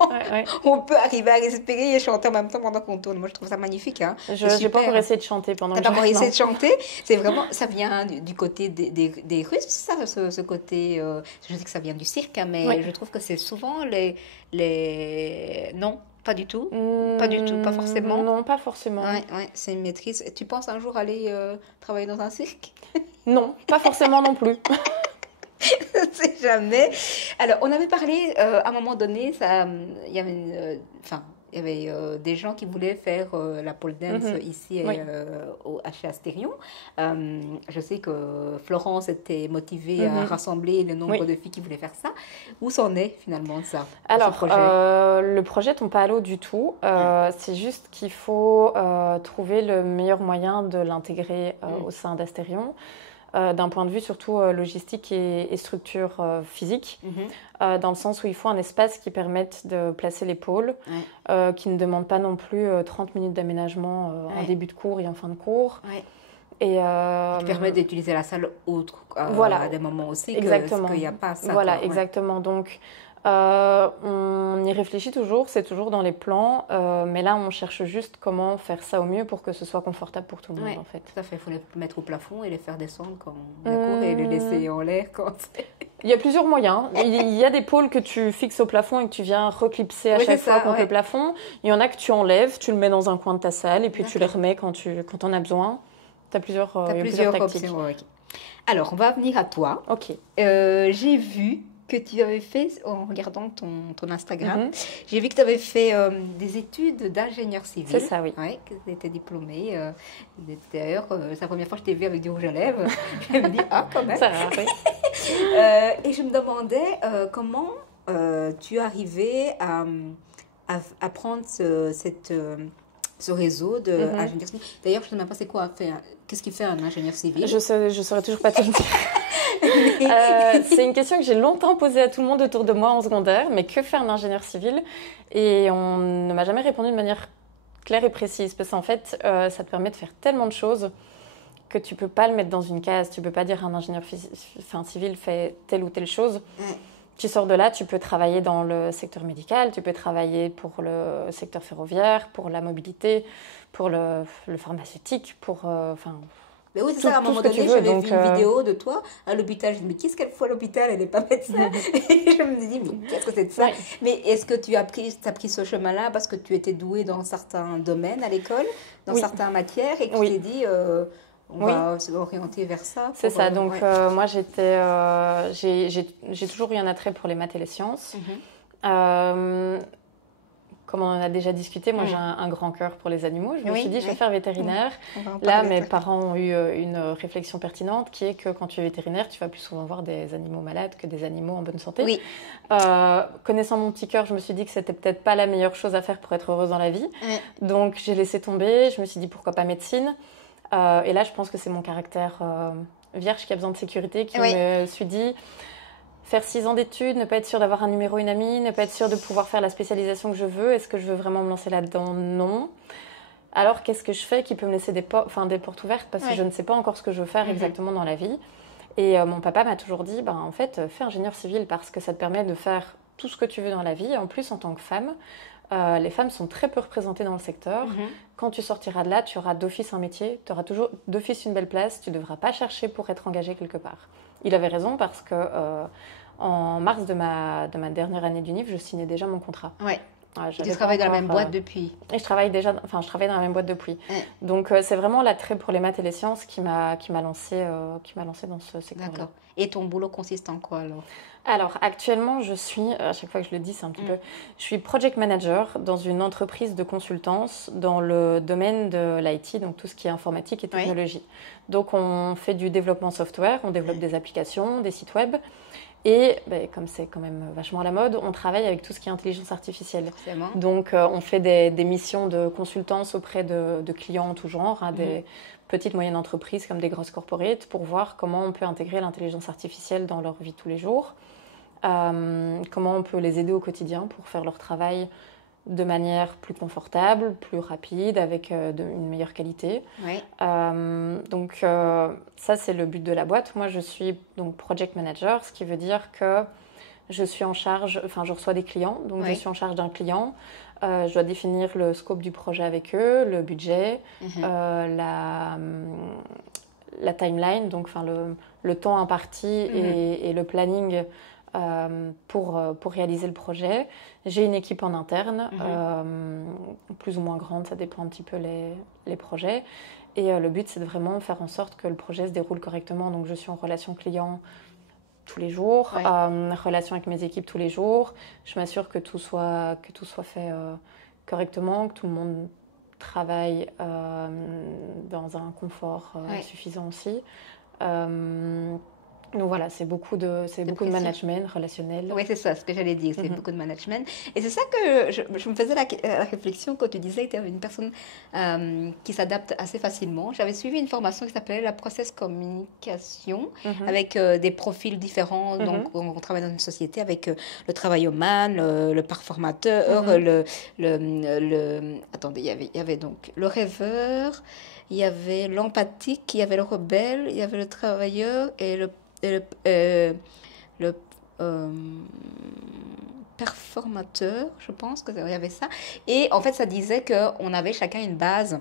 on peut arriver à respirer et chanter en même temps pendant qu'on tourne? Moi, je trouve ça magnifique. Hein. Je n'ai pas encore essayé de chanter pendant que je... T'as pas encore essayé de chanter? C'est vraiment... Ça vient du côté des Russes, ça, ce côté... je sais que ça vient du cirque, hein, mais je trouve que c'est souvent les... Non, pas du tout. Pas du tout, pas forcément. Non, pas forcément. Ouais, c'est une maîtrise. Tu penses un jour aller travailler dans un cirque? Non, pas forcément non plus. Je ne sais jamais. Alors, on avait parlé, à un moment donné, il y avait, il y avait des gens qui voulaient faire la pole dance ici chez Astérion. Je sais que Florence était motivée à rassembler le nombre de filles qui voulaient faire ça. Où s'en est finalement ça? Alors, le projet tombe pas à l'eau du tout. C'est juste qu'il faut trouver le meilleur moyen de l'intégrer au sein d'Astérion. D'un point de vue surtout logistique et structure physique, dans le sens où il faut un espace qui permette de placer les pôles, qui ne demande pas non plus 30 minutes d'aménagement en début de cours et en fin de cours. Et qui permet d'utiliser la salle autre à des moments aussi, exactement. Parce qu'il n'y a pas ça. Voilà, exactement. Donc, on y réfléchit toujours, c'est toujours dans les plans, mais là on cherche juste comment faire ça au mieux pour que ce soit confortable pour tout le monde en fait. Tout à fait, il faut les mettre au plafond et les faire descendre quand on court et les laisser en l'air quand Il y a plusieurs moyens. Il y a des pôles que tu fixes au plafond et que tu viens reclipser à chaque fois contre le plafond. Il y en a que tu enlèves, tu le mets dans un coin de ta salle et puis tu les remets quand on a besoin. Tu as plusieurs tactiques. Options. Alors, on va venir à toi. Ok. J'ai vu que tu avais fait, en regardant ton Instagram, j'ai vu que tu avais fait des études d'ingénieur civil. C'est ça, oui. Que tu étais diplômée. D'ailleurs, c'est la première fois que je t'ai vu avec du rouge à lèvres. Je me dis, ah, quand même. Ça va, oui. Et je me demandais comment tu arrivais à prendre ce réseau d'ingénieurs civils. D'ailleurs, je ne sais même pas c'est quoi qu'est-ce qu'il fait un ingénieur civil. Je saurais toujours pas te le dire. C'est une question que j'ai longtemps posée à tout le monde autour de moi en secondaire, mais que fait un ingénieur civil? Et on ne m'a jamais répondu de manière claire et précise, parce qu'en fait, ça te permet de faire tellement de choses que tu peux pas le mettre dans une case. Tu peux pas dire un ingénieur civil fait telle ou telle chose. Tu sors de là, tu peux travailler dans le secteur médical, tu peux travailler pour le secteur ferroviaire, pour la mobilité, pour le pharmaceutique, pour... Mais oui, c'est ça, à un moment donné, j'avais vu une vidéo de toi à l'hôpital. Je me dis, mais qu'est-ce qu'elle fait à l'hôpital? Elle n'est pas médecin. Et je me dis, mais qu'est-ce que c'est de ça? Mais est-ce que tu as pris ce chemin-là parce que tu étais douée dans certains domaines à l'école, dans certaines matières, et que tu t'es dit, on va s'orienter vers ça? C'est ça, donc moi, j'ai toujours eu un attrait pour les maths et les sciences. Comme on en a déjà discuté, moi j'ai un grand cœur pour les animaux. Je me suis dit, je vais faire vétérinaire. Là, mes parents ont eu une réflexion pertinente qui est que quand tu es vétérinaire, tu vas plus souvent voir des animaux malades que des animaux en bonne santé. Connaissant mon petit cœur, je me suis dit que c'était peut-être pas la meilleure chose à faire pour être heureuse dans la vie. Donc j'ai laissé tomber. Je me suis dit, pourquoi pas médecine? Et là, je pense que c'est mon caractère vierge qui a besoin de sécurité qui me suis dit... Faire 6 ans d'études, ne pas être sûr d'avoir un numéro, une amie, ne pas être sûr de pouvoir faire la spécialisation que je veux. Est-ce que je veux vraiment me lancer là-dedans? Non. Alors, qu'est-ce que je fais qui peut me laisser des portes ouvertes? Parce que je ne sais pas encore ce que je veux faire exactement dans la vie. Et mon papa m'a toujours dit, en fait, fais ingénieur civil parce que ça te permet de faire tout ce que tu veux dans la vie. En plus, en tant que femme, les femmes sont très peu représentées dans le secteur. Quand tu sortiras de là, tu auras d'office un métier, tu auras toujours d'office une belle place, tu ne devras pas chercher pour être engagée quelque part. Il avait raison parce que en mars de ma dernière année d'UNIF, je signais déjà mon contrat. Tu travailles dans la même boîte depuis? Et je travaille dans la même boîte depuis. Donc c'est vraiment l'attrait pour les maths et les sciences qui m'a lancée dans ce secteur. D'accord. Et ton boulot consiste en quoi alors? Alors actuellement, je suis, à chaque fois que je le dis, c'est un petit peu, je suis project manager dans une entreprise de consultance dans le domaine de l'IT, donc tout ce qui est informatique et technologie. Donc on fait du développement software, on développe des applications, des sites web. Et comme c'est quand même vachement à la mode, on travaille avec tout ce qui est intelligence artificielle. Donc on fait des missions de consultance auprès de clients en tout genre, des petites moyennes entreprises comme des grosses corporates, pour voir comment on peut intégrer l'intelligence artificielle dans leur vie tous les jours. comment on peut les aider au quotidien pour faire leur travail de manière plus confortable, plus rapide, avec une meilleure qualité. Oui. Donc ça, c'est le but de la boîte. Moi, je suis donc project manager, ce qui veut dire que je suis en charge, enfin, je reçois des clients, donc je suis en charge d'un client. Je dois définir le scope du projet avec eux, le budget, la timeline, donc le temps imparti et le planning pour réaliser le projet. J'ai une équipe en interne, plus ou moins grande, ça dépend un petit peu les projets. Et le but, c'est de vraiment faire en sorte que le projet se déroule correctement. Donc, je suis en relation client tous les jours, relation avec mes équipes tous les jours. Je m'assure que tout soit fait correctement, que tout le monde travaille dans un confort suffisant aussi. Donc voilà, c'est beaucoup de management relationnel. Oui, c'est ça, ce que j'allais dire, c'est beaucoup de management. Et c'est ça que je me faisais la réflexion quand tu disais que tu es une personne qui s'adapte assez facilement. J'avais suivi une formation qui s'appelait la process communication, avec des profils différents. Donc, on travaille dans une société avec le travailleur-man, le performateur, attendez, il y avait donc le rêveur, il y avait l'empathique, il y avait le rebelle, il y avait le travailleur et le performateur, je pense qu'il y avait ça. Et en fait, ça disait qu'on avait chacun une base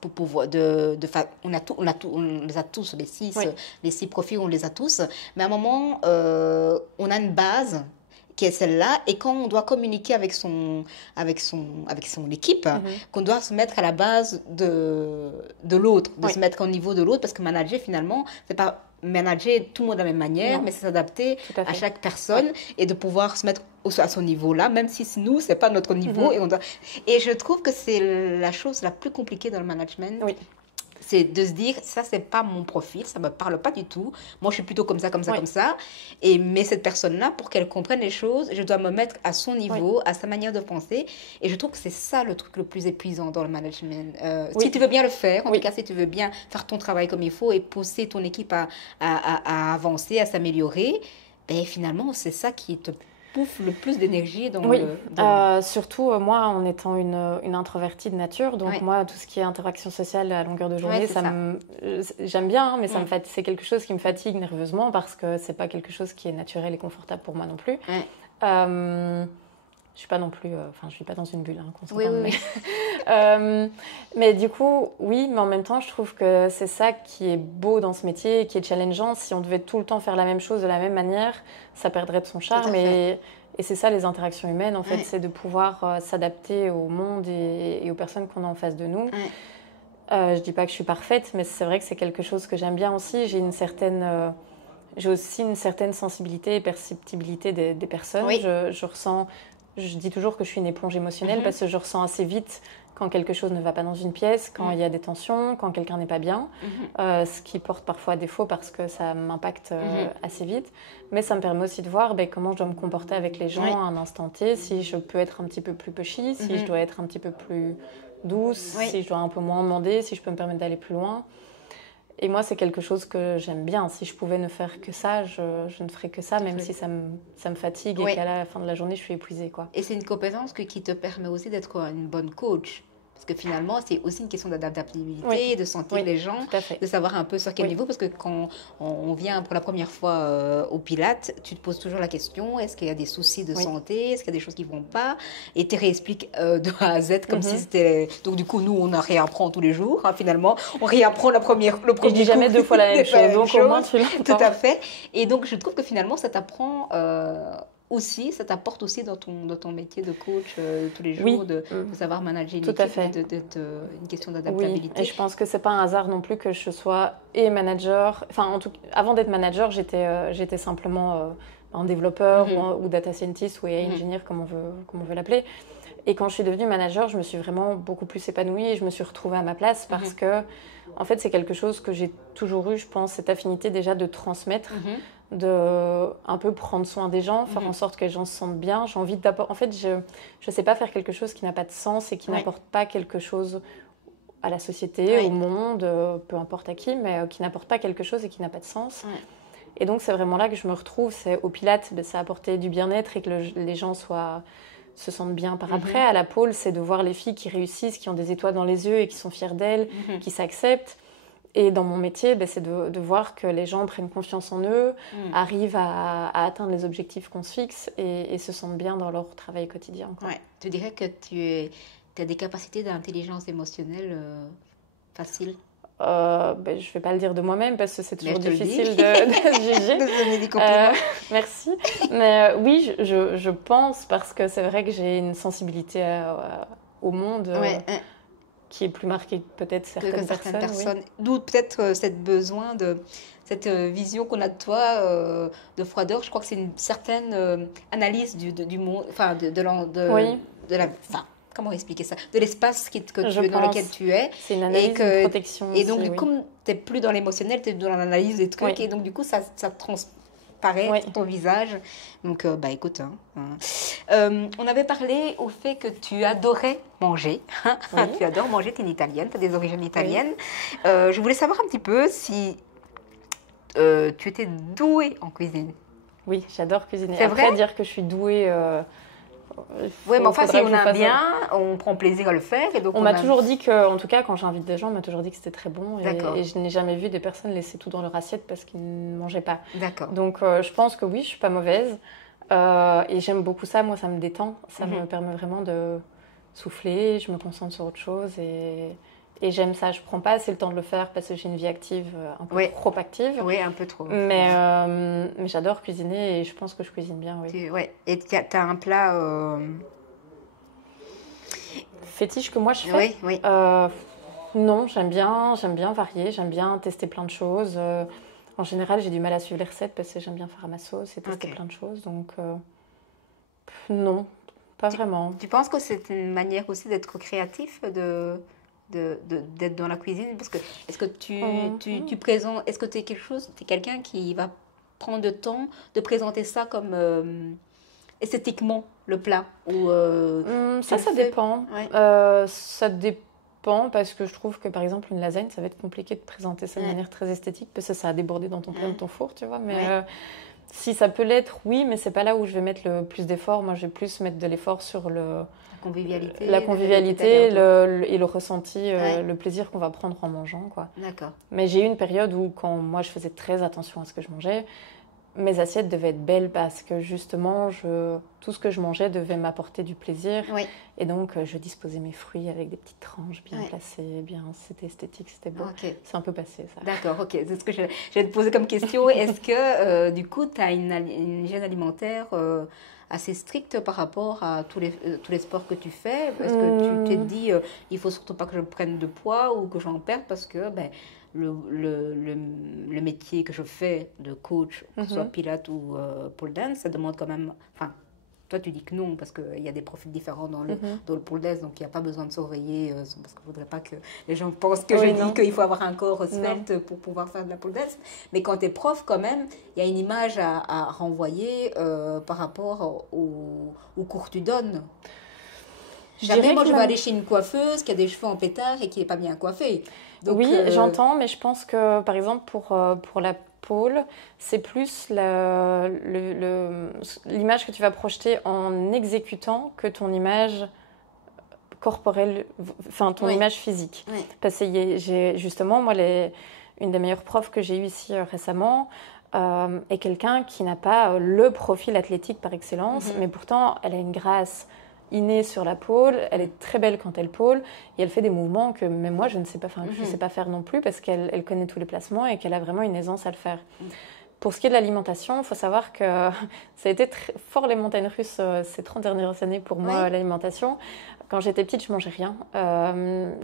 pour pouvoir... on les a tous, les six profils, on les a tous. Mais à un moment, on a une base qui est celle-là, et quand on doit communiquer avec son équipe, qu'on doit se mettre à la base de l'autre, se mettre au niveau de l'autre, parce que manager, finalement, c'est pas manager tout le monde de la même manière, mais c'est s'adapter à chaque personne et de pouvoir se mettre à son niveau-là, même si nous, c'est pas notre niveau. Et je trouve que c'est la chose la plus compliquée dans le management. Oui. C'est de se dire, ça, c'est pas mon profil, ça me parle pas du tout. Moi, je suis plutôt comme ça, comme ça, comme ça. Mais cette personne-là, pour qu'elle comprenne les choses, je dois me mettre à son niveau, à sa manière de penser. Et je trouve que c'est ça le truc le plus épuisant dans le management. Si tu veux bien le faire, en tout cas, si tu veux bien faire ton travail comme il faut et pousser ton équipe à avancer, à s'améliorer, ben, finalement, c'est ça qui te bouffe le plus d'énergie surtout moi en étant une introvertie de nature, donc moi tout ce qui est interaction sociale à longueur de journée, j'aime bien, mais c'est quelque chose qui me fatigue nerveusement parce que c'est pas quelque chose qui est naturel et confortable pour moi non plus. Je suis pas non plus, je vis pas dans une bulle, qu'on s'entende. Mais du coup, oui, mais en même temps, je trouve que c'est ça qui est beau dans ce métier et qui est challengeant. Si on devait tout le temps faire la même chose de la même manière, ça perdrait de son charme. Et c'est ça, les interactions humaines, en fait, c'est de pouvoir s'adapter au monde et aux personnes qu'on a en face de nous. Je dis pas que je suis parfaite, mais c'est vrai que c'est quelque chose que j'aime bien aussi. J'ai aussi une certaine sensibilité et perceptibilité des personnes. Je ressens... Je dis toujours que je suis une éponge émotionnelle parce que je ressens assez vite quand quelque chose ne va pas dans une pièce, quand il y a des tensions, quand quelqu'un n'est pas bien, ce qui porte parfois à défaut parce que ça m'impacte assez vite. Mais ça me permet aussi de voir comment je dois me comporter avec les gens à un instant T, si je peux être un petit peu plus pushy, si je dois être un petit peu plus douce, si je dois un peu moins demander, si je peux me permettre d'aller plus loin. Et moi, c'est quelque chose que j'aime bien. Si je pouvais ne faire que ça, je ne ferais que ça, même si ça me fatigue et qu'à la fin de la journée, je suis épuisée, quoi. Et c'est une compétence qui te permet aussi d'être une bonne coach. Parce que finalement, c'est aussi une question d'adaptabilité, de sentir les gens, de savoir un peu sur quel niveau. Parce que quand on vient pour la première fois au Pilates, tu te poses toujours la question, est-ce qu'il y a des soucis de santé? Est-ce qu'il y a des choses qui ne vont pas? Et tu réexpliques de A à Z comme si c'était... Donc du coup, nous, on réapprend tous les jours. Finalement, on réapprend le premier Je dis jamais deux fois la même chose, donc au moins tu l'entends. Tout à fait. Et donc, je trouve que finalement, ça t'apprend... ça t'apporte aussi dans ton métier de coach tous les jours, de savoir manager une équipe, d'être une question d'adaptabilité. Oui, et je pense que c'est pas un hasard non plus que je sois manager. Enfin, en tout cas, avant d'être manager, j'étais simplement un développeur ou data scientist ou AI engineer, comme on veut l'appeler. Et quand je suis devenue manager, je me suis vraiment beaucoup plus épanouie et je me suis retrouvée à ma place parce que, en fait, c'est quelque chose que j'ai toujours eu, je pense, cette affinité déjà de transmettre. De un peu prendre soin des gens, faire en sorte que les gens se sentent bien. J'ai envie d'apporter... En fait, je ne sais pas faire quelque chose qui n'a pas de sens et qui n'apporte pas quelque chose à la société, au monde, peu importe à qui, mais qui n'apporte pas quelque chose et qui n'a pas de sens. Et donc, c'est vraiment là que je me retrouve. C'est au Pilates, ça a apporté du bien-être et que les gens se sentent bien par après. À la pôle, c'est de voir les filles qui réussissent, qui ont des étoiles dans les yeux et qui sont fières d'elles, qui s'acceptent. Et dans mon métier, c'est de voir que les gens prennent confiance en eux, arrivent à atteindre les objectifs qu'on se fixe et se sentent bien dans leur travail quotidien. Ouais. Tu dirais que tu as des capacités d'intelligence émocionnelle faciles? Je ne vais pas le dire de moi-même parce que c'est toujours difficile de juger. De donner des compliments. Merci. Mais oui, je pense parce que c'est vrai que j'ai une sensibilité au monde qui est plus marquée que peut-être certaines personnes. Oui. D'où peut-être cette vision qu'on a de toi, de froideur. Je crois que c'est une certaine analyse du monde, enfin de la... Comment expliquer ça? De l'espace dans lequel tu es. C'est une analyse de protection. Et donc, comme tu n'es plus dans l'émotionnel, tu es dans l'analyse des trucs. Et donc, du coup, ça transparaît sur ton visage. Donc, écoute. On avait parlé au fait que tu adorais manger. Tu adores manger, tu es une Italienne, tu as des origines italiennes. Je voulais savoir un petit peu si tu étais douée en cuisine. Oui, j'adore cuisiner. C'est vrai? Dire que je suis douée... Oui, mais enfin, si on aime bien, on prend plaisir à le faire. Et donc on m'a toujours dit que, en tout cas, quand j'invite des gens, on m'a toujours dit que c'était très bon. Et je n'ai jamais vu des personnes laisser tout dans leur assiette parce qu'ils ne mangeaient pas. D'accord. Donc, je pense que oui, je ne suis pas mauvaise. Et j'aime beaucoup ça. Moi, ça me détend. Ça me permet vraiment de souffler. Je me concentre sur autre chose. Et j'aime ça. Je ne prends pas assez le temps de le faire parce que j'ai une vie active, un peu trop active. Oui, un peu trop. Mais j'adore cuisiner et je pense que je cuisine bien, oui. Et tu as un plat... fétiche que moi je fais? Oui. Non, j'aime bien varier. J'aime bien tester plein de choses. En général, j'ai du mal à suivre les recettes parce que j'aime bien faire à ma sauce et tester plein de choses. Donc, non, pas vraiment. Tu penses que c'est une manière aussi d'être créatif, d'être dans la cuisine? Parce que est-ce que tu présentes, est-ce que tu es quelqu'un qui va prendre le temps de présenter ça comme esthétiquement le plat ou ça dépend. Ça dépend parce que je trouve que par exemple une lasagne, ça va être compliqué de présenter ça de manière très esthétique parce que ça a débordé dans ton plat, dans ton four, tu vois. Mais si ça peut l'être, oui, mais c'est pas là où je vais mettre le plus d'efforts. Moi, je vais plus mettre de l'effort sur la convivialité et le ressenti, le plaisir qu'on va prendre en mangeant, quoi. D'accord. Mais j'ai eu une période où, quand moi, je faisais très attention à ce que je mangeais, mes assiettes devaient être belles parce que justement, tout ce que je mangeais devait m'apporter du plaisir. Oui. Et donc, je disposais mes fruits avec des petites tranches bien placées, c'était esthétique, c'était beau. Okay. C'est un peu passé, ça. D'accord, ok. C'est ce que je vais te poser comme question. Est-ce que, du coup, tu as une hygiène alimentaire assez stricte par rapport à tous les sports que tu fais? Est-ce que tu t'es dit, il faut surtout pas que je prenne de poids ou que j'en perde parce que... le métier que je fais de coach, que ce soit Pilates ou pole dance, ça demande quand même... Enfin, toi, tu dis que non, parce qu'il y a des profils différents dans le pole dance, donc il n'y a pas besoin de surveiller, parce qu'il ne faudrait pas que les gens pensent que je dis qu'il faut avoir un corps svelte pour pouvoir faire de la pole dance. Mais quand tu es prof, quand même, il y a une image à renvoyer par rapport aux cours que tu donnes. Jamais moi je vais aller chez une coiffeuse qui a des cheveux en pétard et qui n'est pas bien coiffée. Donc, oui, j'entends, mais je pense que par exemple pour la pôle, c'est plus l'image que tu vas projeter en exécutant que ton image corporelle, enfin ton image physique. Oui. Parce que justement, moi, une des meilleures profs que j'ai eues ici récemment est quelqu'un qui n'a pas le profil athlétique par excellence, mais pourtant elle a une grâce innée sur la pôle, elle est très belle quand elle pôle et elle fait des mouvements que même moi je ne sais pas, je sais pas faire non plus parce qu'elle connaît tous les placements et qu'elle a vraiment une aisance à le faire. Pour ce qui est de l'alimentation, il faut savoir que ça a été fort les montagnes russes ces 30 dernières années pour moi, l'alimentation. Quand j'étais petite, je mangeais rien.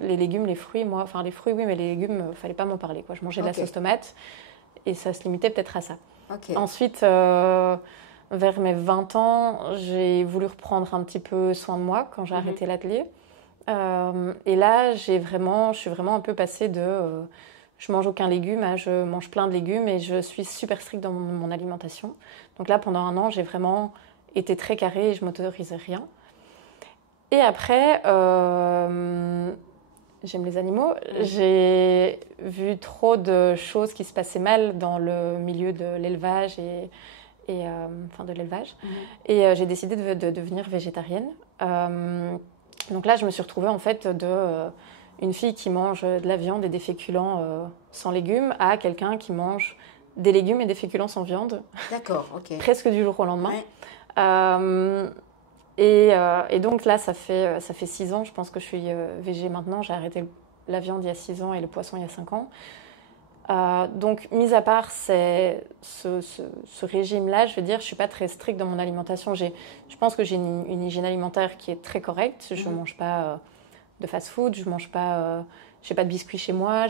Les légumes, les fruits, les fruits oui, mais les légumes, il ne fallait pas m'en parler, quoi. Je mangeais de la sauce tomate et ça se limitait peut-être à ça. Ensuite, vers mes 20 ans, j'ai voulu reprendre un petit peu soin de moi quand j'ai arrêté l'atelier. Et là, je suis vraiment un peu passée de... je mange aucun légume à je mange plein de légumes et je suis super stricte dans mon alimentation. Donc là, pendant un an, j'ai vraiment été très carrée et je ne m'autorisais rien. Et après, j'aime les animaux. J'ai vu trop de choses qui se passaient mal dans le milieu de l'élevage enfin de l'élevage. Et j'ai décidé de devenir végétarienne. Donc là, je me suis retrouvée en fait une fille qui mange de la viande et des féculents sans légumes à quelqu'un qui mange des légumes et des féculents sans viande. D'accord, ok. Presque du jour au lendemain. Ouais. Et donc là, ça fait 6 ans, je pense que je suis végé maintenant. J'ai arrêté la viande il y a 6 ans et le poisson il y a 5 ans. Donc, mis à part ce régime-là, je veux dire, je ne suis pas très stricte dans mon alimentation. Je pense que j'ai une hygiène alimentaire qui est très correcte. Je ne mange pas de fast-food, je mange pas... j'ai pas de biscuits chez moi,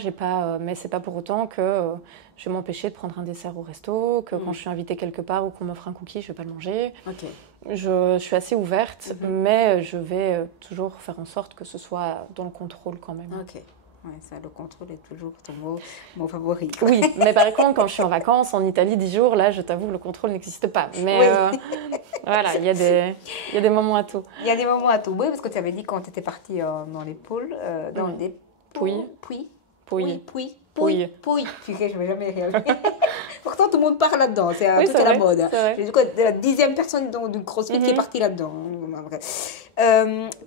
mais c'est pas pour autant que je vais m'empêcher de prendre un dessert au resto, que quand je suis invitée quelque part ou qu'on m'offre un cookie, je vais pas le manger. Okay. Je suis assez ouverte, mais je vais toujours faire en sorte que ce soit dans le contrôle quand même. Ok. Ouais, ça, le contrôle est toujours ton mot favori. Oui, mais par contre, quand je suis en vacances en Italie 10 jours, là, je t'avoue, le contrôle n'existe pas. Mais voilà, il y a des moments à tout. Il y a des moments à tout. Oui, parce que tu avais dit quand tu étais partie dans les pôles, dans les Pouilles. Tu sais, je ne vais jamais réagir. Pourtant, tout le monde part là-dedans. C'est oui, tout à la mode. J'ai dit que la 10e personne du CrossFit qui est partie là-dedans.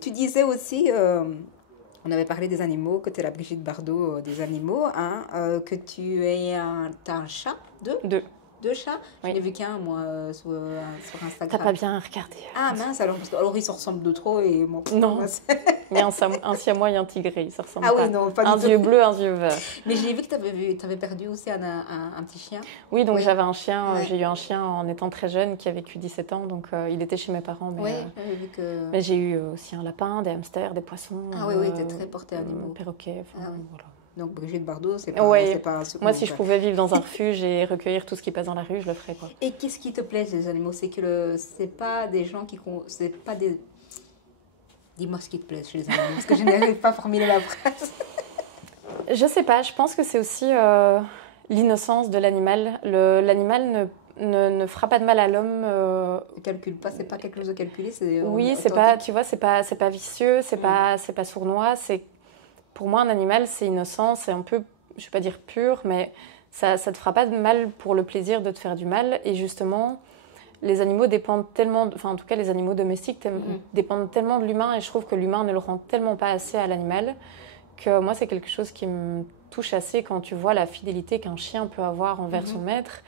Tu disais aussi... on avait parlé des animaux, que tu es la Brigitte Bardot des animaux, hein, que tu as un chat, deux chats. Oui. Je n'ai vu qu'un, moi, sur Instagram. T'as pas bien regardé. Ah mince, alors ils se ressemblent de trop et bon. Non, il y a un siamois et un tigré, ils se ressemblent pas. Oui, non, pas un yeux bleu, un yeux vert. Mais j'ai vu que tu avais perdu aussi un petit chien. Oui, donc j'avais un chien, j'ai eu un chien en étant très jeune qui a vécu 17 ans, donc il était chez mes parents. Mais, j'avais vu que... mais j'ai eu aussi un lapin, des hamsters, des poissons. Ah oui, tu es très portée animaux. Perroquet, voilà. Donc Brigitte Bardot, c'est pas un Moi, si je pouvais vivre dans un refuge et recueillir tout ce qui passe dans la rue, je le ferais, quoi. Et qu'est-ce qui te plaît ces animaux? C'est que c'est pas des gens qui... C'est pas des... Dis-moi ce qui te plaît chez les animaux, parce que je n'arrive pas à formuler la phrase. Je sais pas, je pense que c'est aussi l'innocence de l'animal. L'animal ne fera pas de mal à l'homme. Ne calcule pas, c'est pas quelque chose de calculé, c'est... Oui, c'est pas, tu vois, c'est pas vicieux, c'est pas sournois, c'est... Pour moi, un animal, c'est innocent, c'est un peu, je ne vais pas dire pur, mais ça ne te fera pas de mal pour le plaisir de te faire du mal. Et justement, les animaux dépendent tellement, enfin en tout cas les animaux domestiques dépendent tellement de l'humain, et je trouve que l'humain ne le rend tellement pas assez à l'animal, que moi c'est quelque chose qui me touche assez quand tu vois la fidélité qu'un chien peut avoir envers son maître.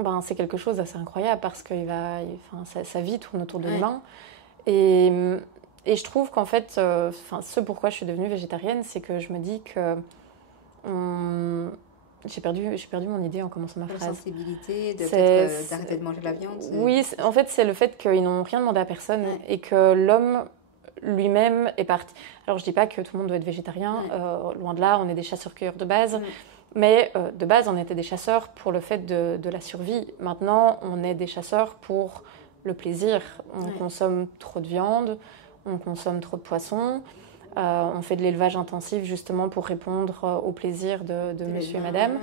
Ben, c'est quelque chose d'assez incroyable parce que sa vie tourne autour de l'humain. Et je trouve qu'en fait, ce pourquoi je suis devenue végétarienne, c'est que je me dis que j'ai perdu mon idée en commençant ma phrase. La sensibilité, d'arrêter de manger de la viande. Oui, en fait, c'est le fait qu'ils n'ont rien demandé à personne et que l'homme lui-même est parti. Alors, je dis pas que tout le monde doit être végétarien. Loin de là, on est des chasseurs-cueilleurs de base. Mais de base, on était des chasseurs pour le fait de la survie. Maintenant, on est des chasseurs pour le plaisir. On consomme trop de viande. On consomme trop de poissons, on fait de l'élevage intensif justement pour répondre au plaisir de monsieur et madame.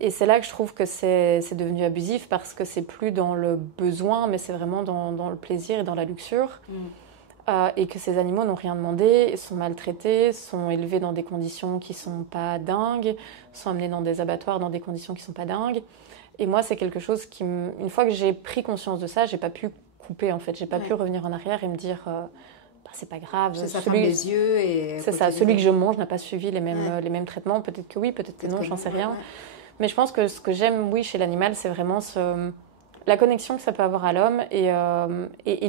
Et c'est là que je trouve que c'est devenu abusif parce que c'est plus dans le besoin, mais c'est vraiment dans le plaisir et dans la luxure. Et que ces animaux n'ont rien demandé, sont maltraités, sont élevés dans des conditions qui ne sont pas dingues, sont amenés dans des abattoirs dans des conditions qui ne sont pas dingues. Et moi, c'est quelque chose qui, une fois que j'ai pris conscience de ça, je n'ai pas pu couper en fait. Je n'ai pas pu revenir en arrière et me dire c'est pas grave. C'est ça, ferme les yeux et... C'est ça, celui que je mange n'a pas suivi les mêmes traitements. Peut-être que oui, peut-être que non, j'en sais rien. Mais je pense que ce que j'aime, oui, chez l'animal, c'est vraiment la connexion que ça peut avoir à l'homme et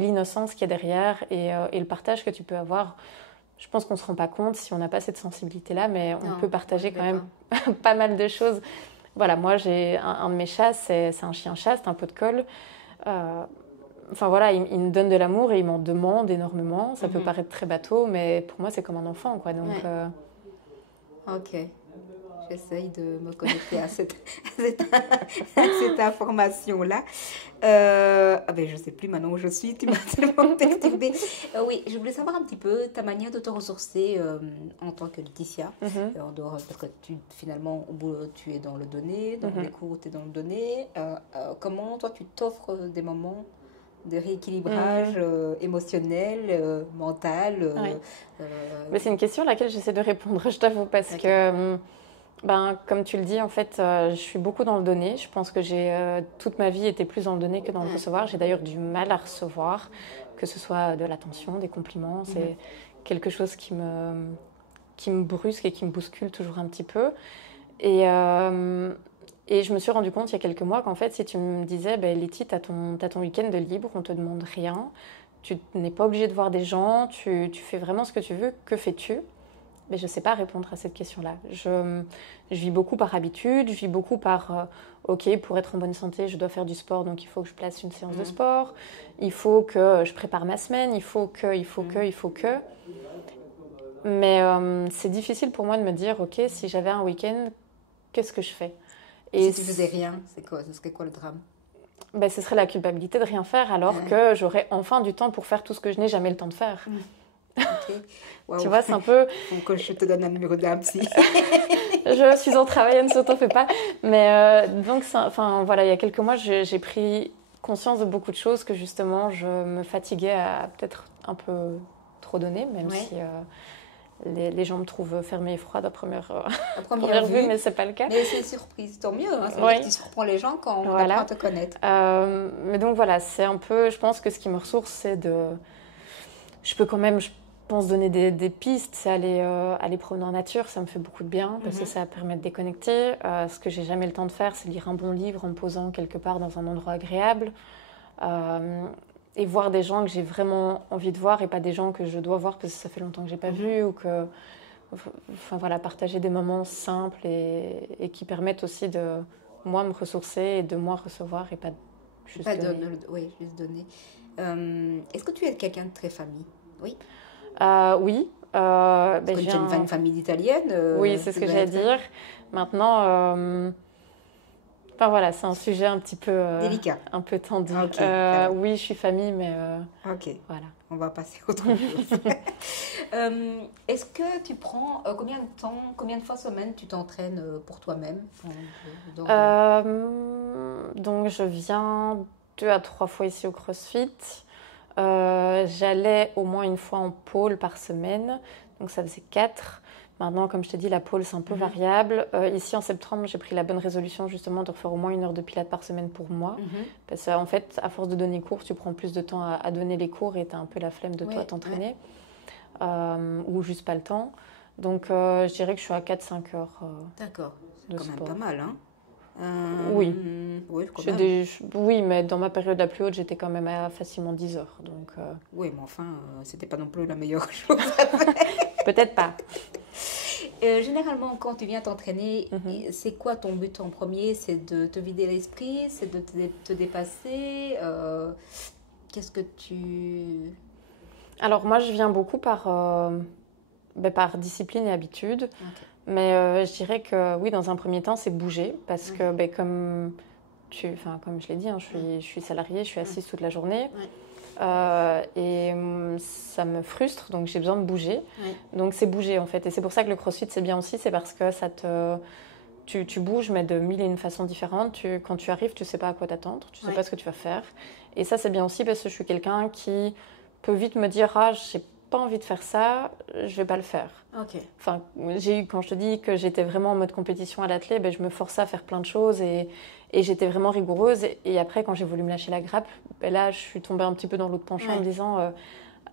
l'innocence qu'il y a derrière et le partage que tu peux avoir. Je pense qu'on ne se rend pas compte si on n'a pas cette sensibilité-là, mais on peut partager quand même pas mal de choses. Voilà, moi, j'ai un de mes chats, c'est un chien-chat, c'est un pot de colle. Enfin voilà, il me donne de l'amour et il m'en demande énormément. Ça peut paraître très bateau, mais pour moi, c'est comme un enfant, quoi. Donc, Ok. J'essaye de me connecter à cette information-là. Ben, je ne sais plus maintenant où je suis, tu m'as tellement perturbée. Oui, je voulais savoir un petit peu ta manière de te ressourcer en tant que Laetitia. En dehors, parce que finalement, au boulot, tu es dans le donné, dans les cours, tu es dans le donné. Comment, toi, tu t'offres des moments de rééquilibrage émotionnel, mental. Mais c'est une question à laquelle j'essaie de répondre, je t'avoue, parce que, comme tu le dis, en fait, je suis beaucoup dans le donner. Je pense que j'ai toute ma vie été plus dans le donner que dans le recevoir. J'ai d'ailleurs du mal à recevoir, que ce soit de l'attention, des compliments. C'est quelque chose qui me brusque et qui me bouscule toujours un petit peu. Et je me suis rendu compte il y a quelques mois qu'en fait, si tu me disais, Letty, t'as ton week-end de libre, on te demande rien, tu n'es pas obligé de voir des gens, tu fais vraiment ce que tu veux, que fais-tu? Mais je ne sais pas répondre à cette question-là. Je vis beaucoup par habitude, je vis beaucoup par ok, pour être en bonne santé, je dois faire du sport, donc il faut que je place une séance de sport, il faut que je prépare ma semaine, il faut que. Mais c'est difficile pour moi de me dire, ok, si j'avais un week-end, qu'est-ce que je fais? Et si tu faisais rien, ce serait quoi le drame? Ce serait la culpabilité de rien faire, alors que j'aurais enfin du temps pour faire tout ce que je n'ai jamais le temps de faire. Okay. Wow. Tu vois, c'est un peu... Donc, je te donne un numéro d'un psy. Je suis en travail, ne s'en fait pas. Mais donc, voilà, il y a quelques mois, j'ai pris conscience de beaucoup de choses, que justement, je me fatiguais à peut-être un peu trop donner, même si les gens me trouvent fermée et froide à première vue, mais c'est pas le cas. Mais c'est une surprise, tant mieux. Hein, ça veut dire que tu surprends les gens quand on apprend à te connaître. Mais donc voilà, c'est un peu, je pense que ce qui me ressource, c'est de... Je peux quand même... Je pense donner des pistes, c'est aller promener en nature, ça me fait beaucoup de bien parce que ça permet de déconnecter. Ce que j'ai jamais le temps de faire, c'est lire un bon livre en me posant quelque part dans un endroit agréable et voir des gens que j'ai vraiment envie de voir et pas des gens que je dois voir parce que ça fait longtemps que j'ai pas vu ou que, enfin voilà, partager des moments simples et qui permettent aussi de moi me ressourcer et de moi recevoir et pas juste donner. Oui, juste donner. Est-ce que tu es quelqu'un de très famille? Oui. Oui. Parce que tu as une famille italienne. Oui, c'est ce que j'allais dire. Maintenant, enfin voilà, c'est un sujet un petit peu délicat, un peu tendu. Okay, oui, je suis famille, mais ok. Voilà. On va passer à autre chose. Est-ce que tu prends combien de fois semaine tu t'entraînes pour toi-même? Donc je viens 2 à 3 fois ici au CrossFit. J'allais au moins une fois en pôle par semaine, donc ça faisait 4. Maintenant, comme je te dis, la pôle, c'est un peu variable. Ici, en septembre, j'ai pris la bonne résolution justement de refaire au moins 1 heure de pilates par semaine pour moi. Parce qu'en fait, à force de donner cours, tu prends plus de temps à donner les cours et tu as un peu la flemme de toi t'entraîner. Ou juste pas le temps. Donc, je dirais que je suis à 4-5 heures D'accord, de quand sport. même pas mal, hein? Oui. Oui, oui, mais dans ma période la plus haute, j'étais quand même à facilement 10 heures. Donc, oui, mais enfin, c'était pas non plus la meilleure chose à faire. Peut-être pas. Généralement, quand tu viens t'entraîner, c'est quoi ton but en premier? C'est de te vider l'esprit? C'est de te dépasser? Qu'est-ce que tu... Alors moi, je viens beaucoup par discipline et habitude. Okay. Mais je dirais que oui, dans un premier temps, c'est bouger. Parce que comme je l'ai dit, hein, je suis salariée, je suis assise toute la journée. Et ça me frustre, donc j'ai besoin de bouger. Donc c'est bouger en fait. Et c'est pour ça que le CrossFit, c'est bien aussi. C'est parce que tu bouges, mais de 1001 façons différentes. Quand tu arrives, tu ne sais pas à quoi t'attendre. Tu ne sais pas ce que tu vas faire. Et ça, c'est bien aussi parce que je suis quelqu'un qui peut vite me dire « Ah, j'ai pas envie de faire ça, je vais pas le faire. » Enfin, quand je te dis que j'étais vraiment en mode compétition à l'athlète, je me forçais à faire plein de choses et j'étais vraiment rigoureuse. Et après, quand j'ai voulu me lâcher la grappe, là, je suis tombée un petit peu dans l'autre penchant en me disant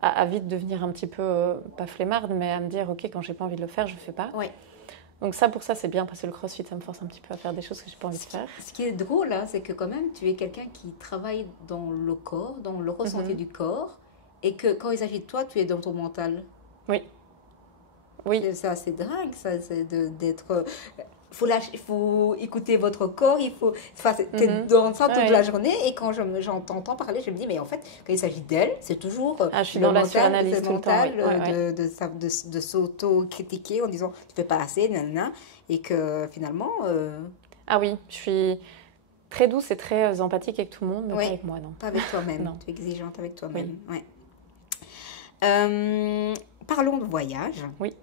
à vite devenir un petit peu, pas flemmarde, mais à me dire, ok, quand j'ai pas envie de le faire, je fais pas. Donc pour ça, c'est bien parce que le CrossFit, ça me force un petit peu à faire des choses que j'ai pas envie de faire. Ce qui est drôle, hein, c'est que quand même, tu es quelqu'un qui travaille dans le corps, dans le ressenti du corps, et que quand il s'agit de toi, tu es dans ton mental. Oui. Ça, c'est dingue, ça, c'est d'être... Il faut écouter votre corps, t'es dans ça toute la journée, et quand j'entends parler, je me dis, mais en fait, quand il s'agit d'elle, c'est toujours je suis dans la suranalyse tout le temps, de s'auto-critiquer en disant, tu fais pas assez, nanana, et que finalement... Ah oui, je suis très douce et très empathique avec tout le monde, mais pas avec moi, non. Pas avec toi-même, tu es exigeante avec toi-même, Parlons de voyage. Oui.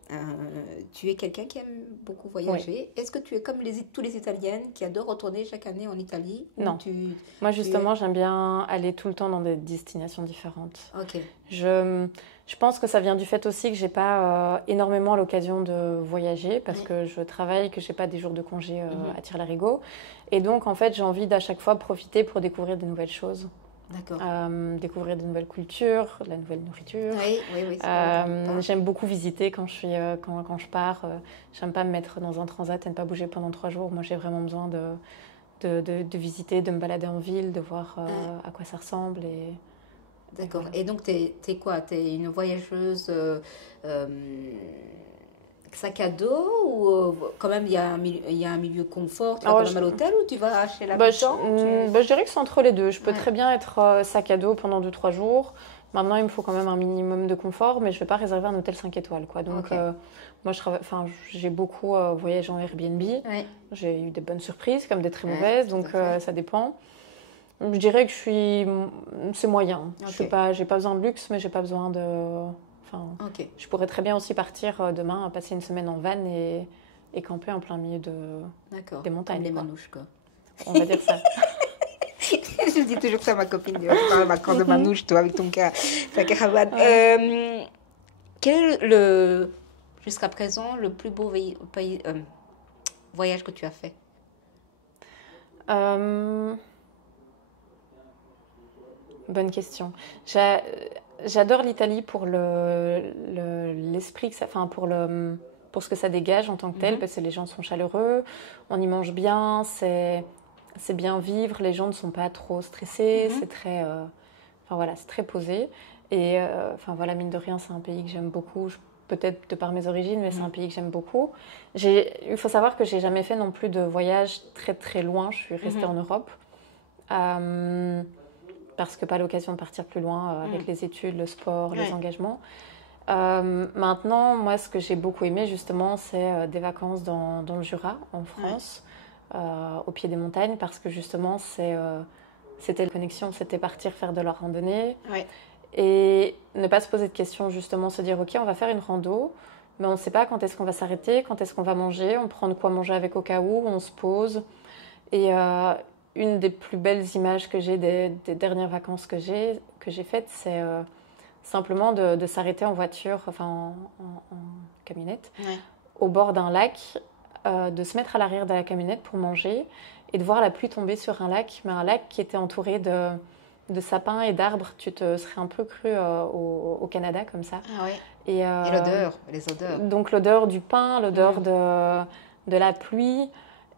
Tu es quelqu'un qui aime beaucoup voyager. Oui. Est-ce que tu es comme tous les Italiennes qui adorent retourner chaque année en Italie? Non. Moi, justement, j'aime bien aller tout le temps dans des destinations différentes. Ok. Je pense que ça vient du fait aussi que je n'ai pas énormément l'occasion de voyager parce que je travaille, que je n'ai pas des jours de congé à tire-larigot. Et donc, en fait, j'ai envie d'à chaque fois profiter pour découvrir de nouvelles choses. D'accord. Découvrir de nouvelles cultures, de la nouvelle nourriture. Oui. J'aime beaucoup visiter quand je pars. J'aime pas me mettre dans un transat et ne pas bouger pendant 3 jours. Moi, j'ai vraiment besoin de visiter, de me balader en ville, de voir à quoi ça ressemble. D'accord. Et donc, t'es quoi? T'es une voyageuse sac à dos ou quand même il y a un milieu confort, tu vas quand même à l'hôtel ou tu vas chez l'habitant? Je dirais que c'est entre les deux. Je peux très bien être sac à dos pendant 2-3 jours. Maintenant, il me faut quand même un minimum de confort, mais je ne vais pas réserver un hôtel 5 étoiles. Quoi. Donc, moi, j'ai beaucoup voyagé en Airbnb. Ouais. J'ai eu des bonnes surprises, comme des très mauvaises, donc ça dépend. Je dirais que c'est moyen. Okay. J'ai pas besoin de luxe, mais j'ai pas besoin de... Je pourrais très bien aussi partir demain, passer une semaine en van et camper en plein milieu des montagnes. Comme les manouches, quoi. On va dire ça. Je dis toujours ça à ma copine. Tu parles vacances de manouche, toi, avec ta caravane. Quel est jusqu'à présent, le plus beau voyage que tu as fait? Bonne question. J'adore l'Italie pour l'esprit, pour ce que ça dégage en tant que tel, parce que les gens sont chaleureux, on y mange bien, c'est bien vivre, les gens ne sont pas trop stressés, c'est très, c'est très posé. Et mine de rien, c'est un pays que j'aime beaucoup, peut-être de par mes origines, mais c'est un pays que j'aime beaucoup. Il faut savoir que je n'ai jamais fait non plus de voyage très très loin, je suis restée en Europe. Parce que pas l'occasion de partir plus loin avec les études, le sport, les engagements. Maintenant, moi, ce que j'ai beaucoup aimé, justement, c'est des vacances dans le Jura, en France, au pied des montagnes, parce que, justement, c'était la connexion, c'était partir faire de la randonnée. Ouais. Et ne pas se poser de questions, justement, se dire, OK, on va faire une rando, mais on ne sait pas quand est-ce qu'on va s'arrêter, quand est-ce qu'on va manger, on prend de quoi manger avec au cas où, on se pose. Et... une des plus belles images que j'ai des dernières vacances que j'ai faites, c'est simplement de s'arrêter en voiture, en camionnette, au bord d'un lac, de se mettre à l'arrière de la camionnette pour manger et de voir la pluie tomber sur un lac, mais un lac qui était entouré de sapins et d'arbres. Tu te serais un peu cru au Canada comme ça. Ah ouais. Et l'odeur, les odeurs. Donc l'odeur du pain, l'odeur de la pluie.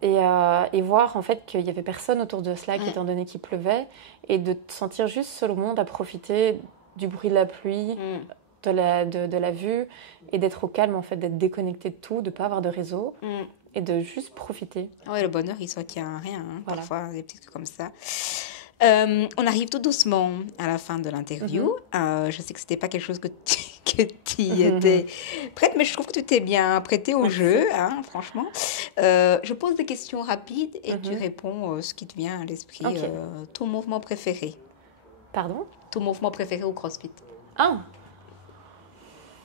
Et voir en fait qu'il n'y avait personne autour de ce lac étant donné qu'il pleuvait et de te sentir juste seul au monde à profiter du bruit de la pluie, de la vue et d'être au calme en fait, d'être déconnecté de tout, de ne pas avoir de réseau et de juste profiter. Oui, le bonheur il ne tient à rien, hein, voilà. Parfois des petits trucs comme ça. On arrive tout doucement à la fin de l'interview. Je sais que ce n'était pas quelque chose que tu étais prête, mais je trouve que tu t'es bien prêtée au jeu, hein, franchement. Je pose des questions rapides et tu réponds ce qui te vient à l'esprit. Okay. Ton mouvement préféré? Pardon? Ton mouvement préféré au CrossFit? Ah!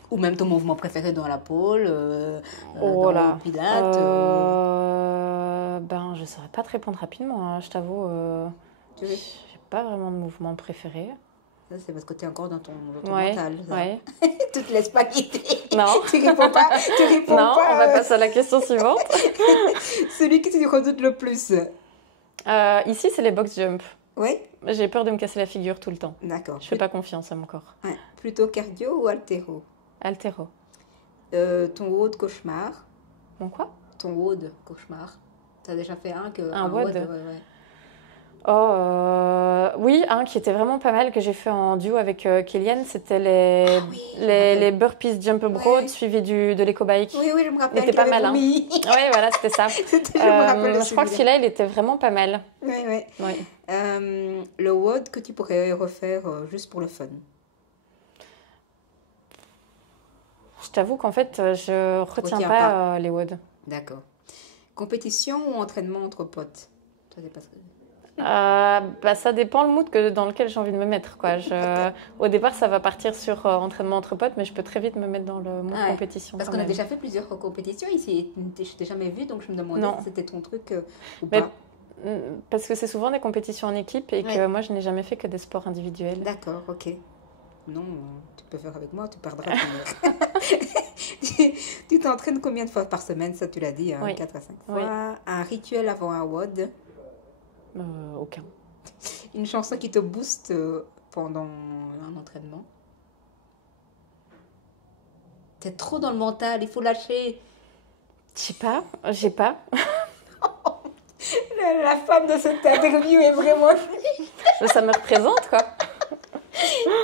Ou même ton mouvement préféré dans la pole, dans le pilates? Je ne saurais pas te répondre rapidement, hein, je t'avoue. Je n'ai pas vraiment de mouvement préféré. Ça, c'est parce que tu es encore dans ton mental. Ouais. Tu te laisses pas guider. Non. Tu réponds pas. Non, on va passer à la question suivante. Celui que tu redoutes le plus? Ici, c'est les box jump. Oui. J'ai peur de me casser la figure tout le temps. D'accord. Je fais pas confiance à mon corps. Ouais. Plutôt cardio ou haltéro? Haltéro. Ton WOD cauchemar? Mon quoi? Ton WOD cauchemar. Tu as déjà fait un WOD? Ouais. Oui, un qui était vraiment pas mal que j'ai fait en duo avec Kéliane, c'était les burpees jump broad suivis de l'éco-bike. Oui, je me rappelle. Il était pas mal. Oui, voilà, c'était ça. Je crois que celui-là, il était vraiment pas mal. Oui. Le WOD que tu pourrais refaire juste pour le fun? Je t'avoue qu'en fait, je retiens pas les WOD. D'accord. Compétition ou entraînement entre potes? Toi, c'est pas ce que... Ça dépend le mood dans lequel j'ai envie de me mettre, quoi. Au départ, ça va partir sur entraînement entre potes, mais je peux très vite me mettre dans le mood compétition. Parce qu'on a déjà fait plusieurs compétitions ici. Je t'ai jamais vu, donc je me demandais si c'était ton truc ou mais, pas. Parce que c'est souvent des compétitions en équipe et que moi, je n'ai jamais fait que des sports individuels. D'accord, ok. Non, tu peux faire avec moi, tu perdras. Tu t'entraînes combien de fois par semaine? Ça, tu l'as dit, 4 à 5 fois. Oui. Un rituel avant un WOD? Aucun. Une chanson qui te booste pendant un entraînement? T'es trop dans le mental, il faut lâcher. Je sais pas, j'ai pas. La femme de cette interview est vraiment... Ça me représente, quoi.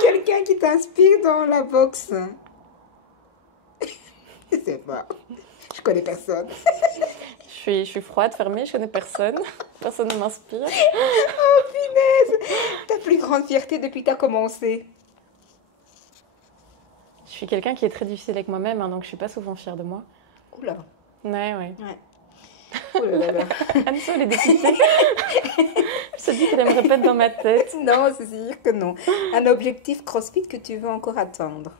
Quelqu'un qui t'inspire dans la boxe? Je sais pas. Je connais personne. Je suis froide, fermée, je connais personne. Personne ne m'inspire. Oh, punaise! Ta plus grande fierté depuis que tu as commencé? Je suis quelqu'un qui est très difficile avec moi-même, donc je suis pas souvent fière de moi. Oula. Ouais. Oh là là. Anne-So, elle est dépitée. Je se dis qu'elle aimerait pas être dans ma tête. Non, c'est sûr que non. Un objectif CrossFit que tu veux encore atteindre?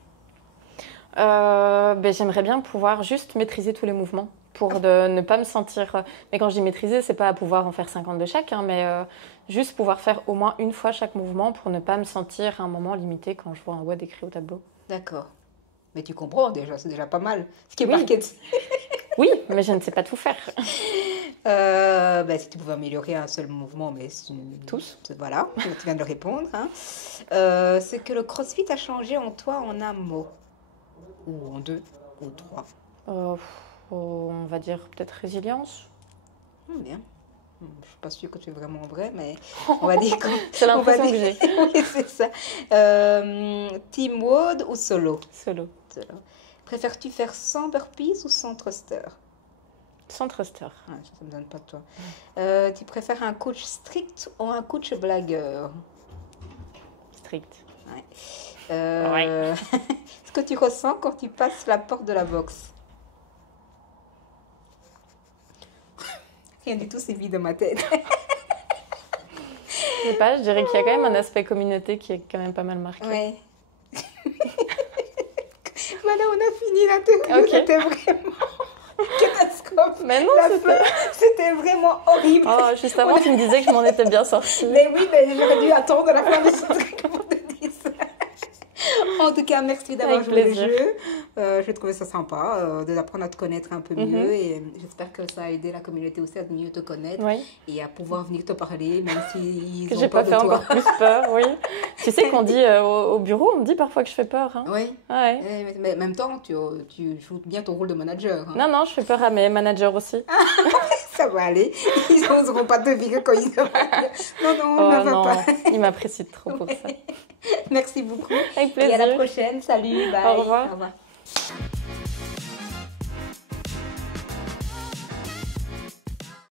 J'aimerais bien pouvoir juste maîtriser tous les mouvements pour ne pas me sentir... Mais quand je dis maîtriser, c'est pas pouvoir en faire 50 de chaque, mais juste pouvoir faire au moins une fois chaque mouvement pour ne pas me sentir à un moment limité quand je vois un WOD écrit au tableau. D'accord. Mais tu comprends déjà, c'est déjà pas mal. Ce qui est marqué. Oui, mais je ne sais pas tout faire. Si tu pouvais améliorer un seul mouvement, mais tous. Voilà, tu viens de le répondre. Hein. C'est que le CrossFit a changé en toi en un mot. Ou en 2, ou 3. On va dire peut-être résilience. Bien. Je ne suis pas sûre que tu es vraiment vrai, mais on va dire... C'est l'impression que j'ai. Oui, c'est ça. Team WOD ou solo? Solo. Préfères-tu faire sans burpees ou sans thruster? Sans thruster. Ça ne me donne pas de toi. Tu préfères un coach strict ou un coach blagueur? Strict. Ouais. Ce que tu ressens quand tu passes la porte de la boxe? Rien du tout, c'est vide dans ma tête. Je sais pas, je dirais qu'il y a quand même un aspect communauté qui est quand même pas mal marqué. Ouais. Voilà, on a fini l'interview. Okay. C'était vraiment catastrophe. Mais non, c'était vraiment horrible. Oh, juste avant, tu me disais que je m'en étais bien sortie. Mais oui, mais j'aurais dû attendre la fin de ce truc pour te dire ça. En tout cas, merci d'avoir joué le jeu. J'ai trouvé ça sympa d'apprendre à te connaître un peu mieux et j'espère que ça a aidé la communauté aussi à mieux te connaître et à pouvoir venir te parler, même s'ils ont j'ai peur pas fait de toi. Encore plus peur, oui. Tu sais qu'on dit au bureau, on me dit parfois que je fais peur. Hein. Oui. Ouais. Mais en même temps, tu joues bien ton rôle de manager. Hein. Non, je fais peur à mes managers aussi. Ça va aller. Ils n'oseront pas te virer quand ils vont. Non, ne va pas. Ils m'apprécient trop pour ça. Merci beaucoup. Avec plaisir. Et à la prochaine. Salut. Bye. Au revoir. Au revoir.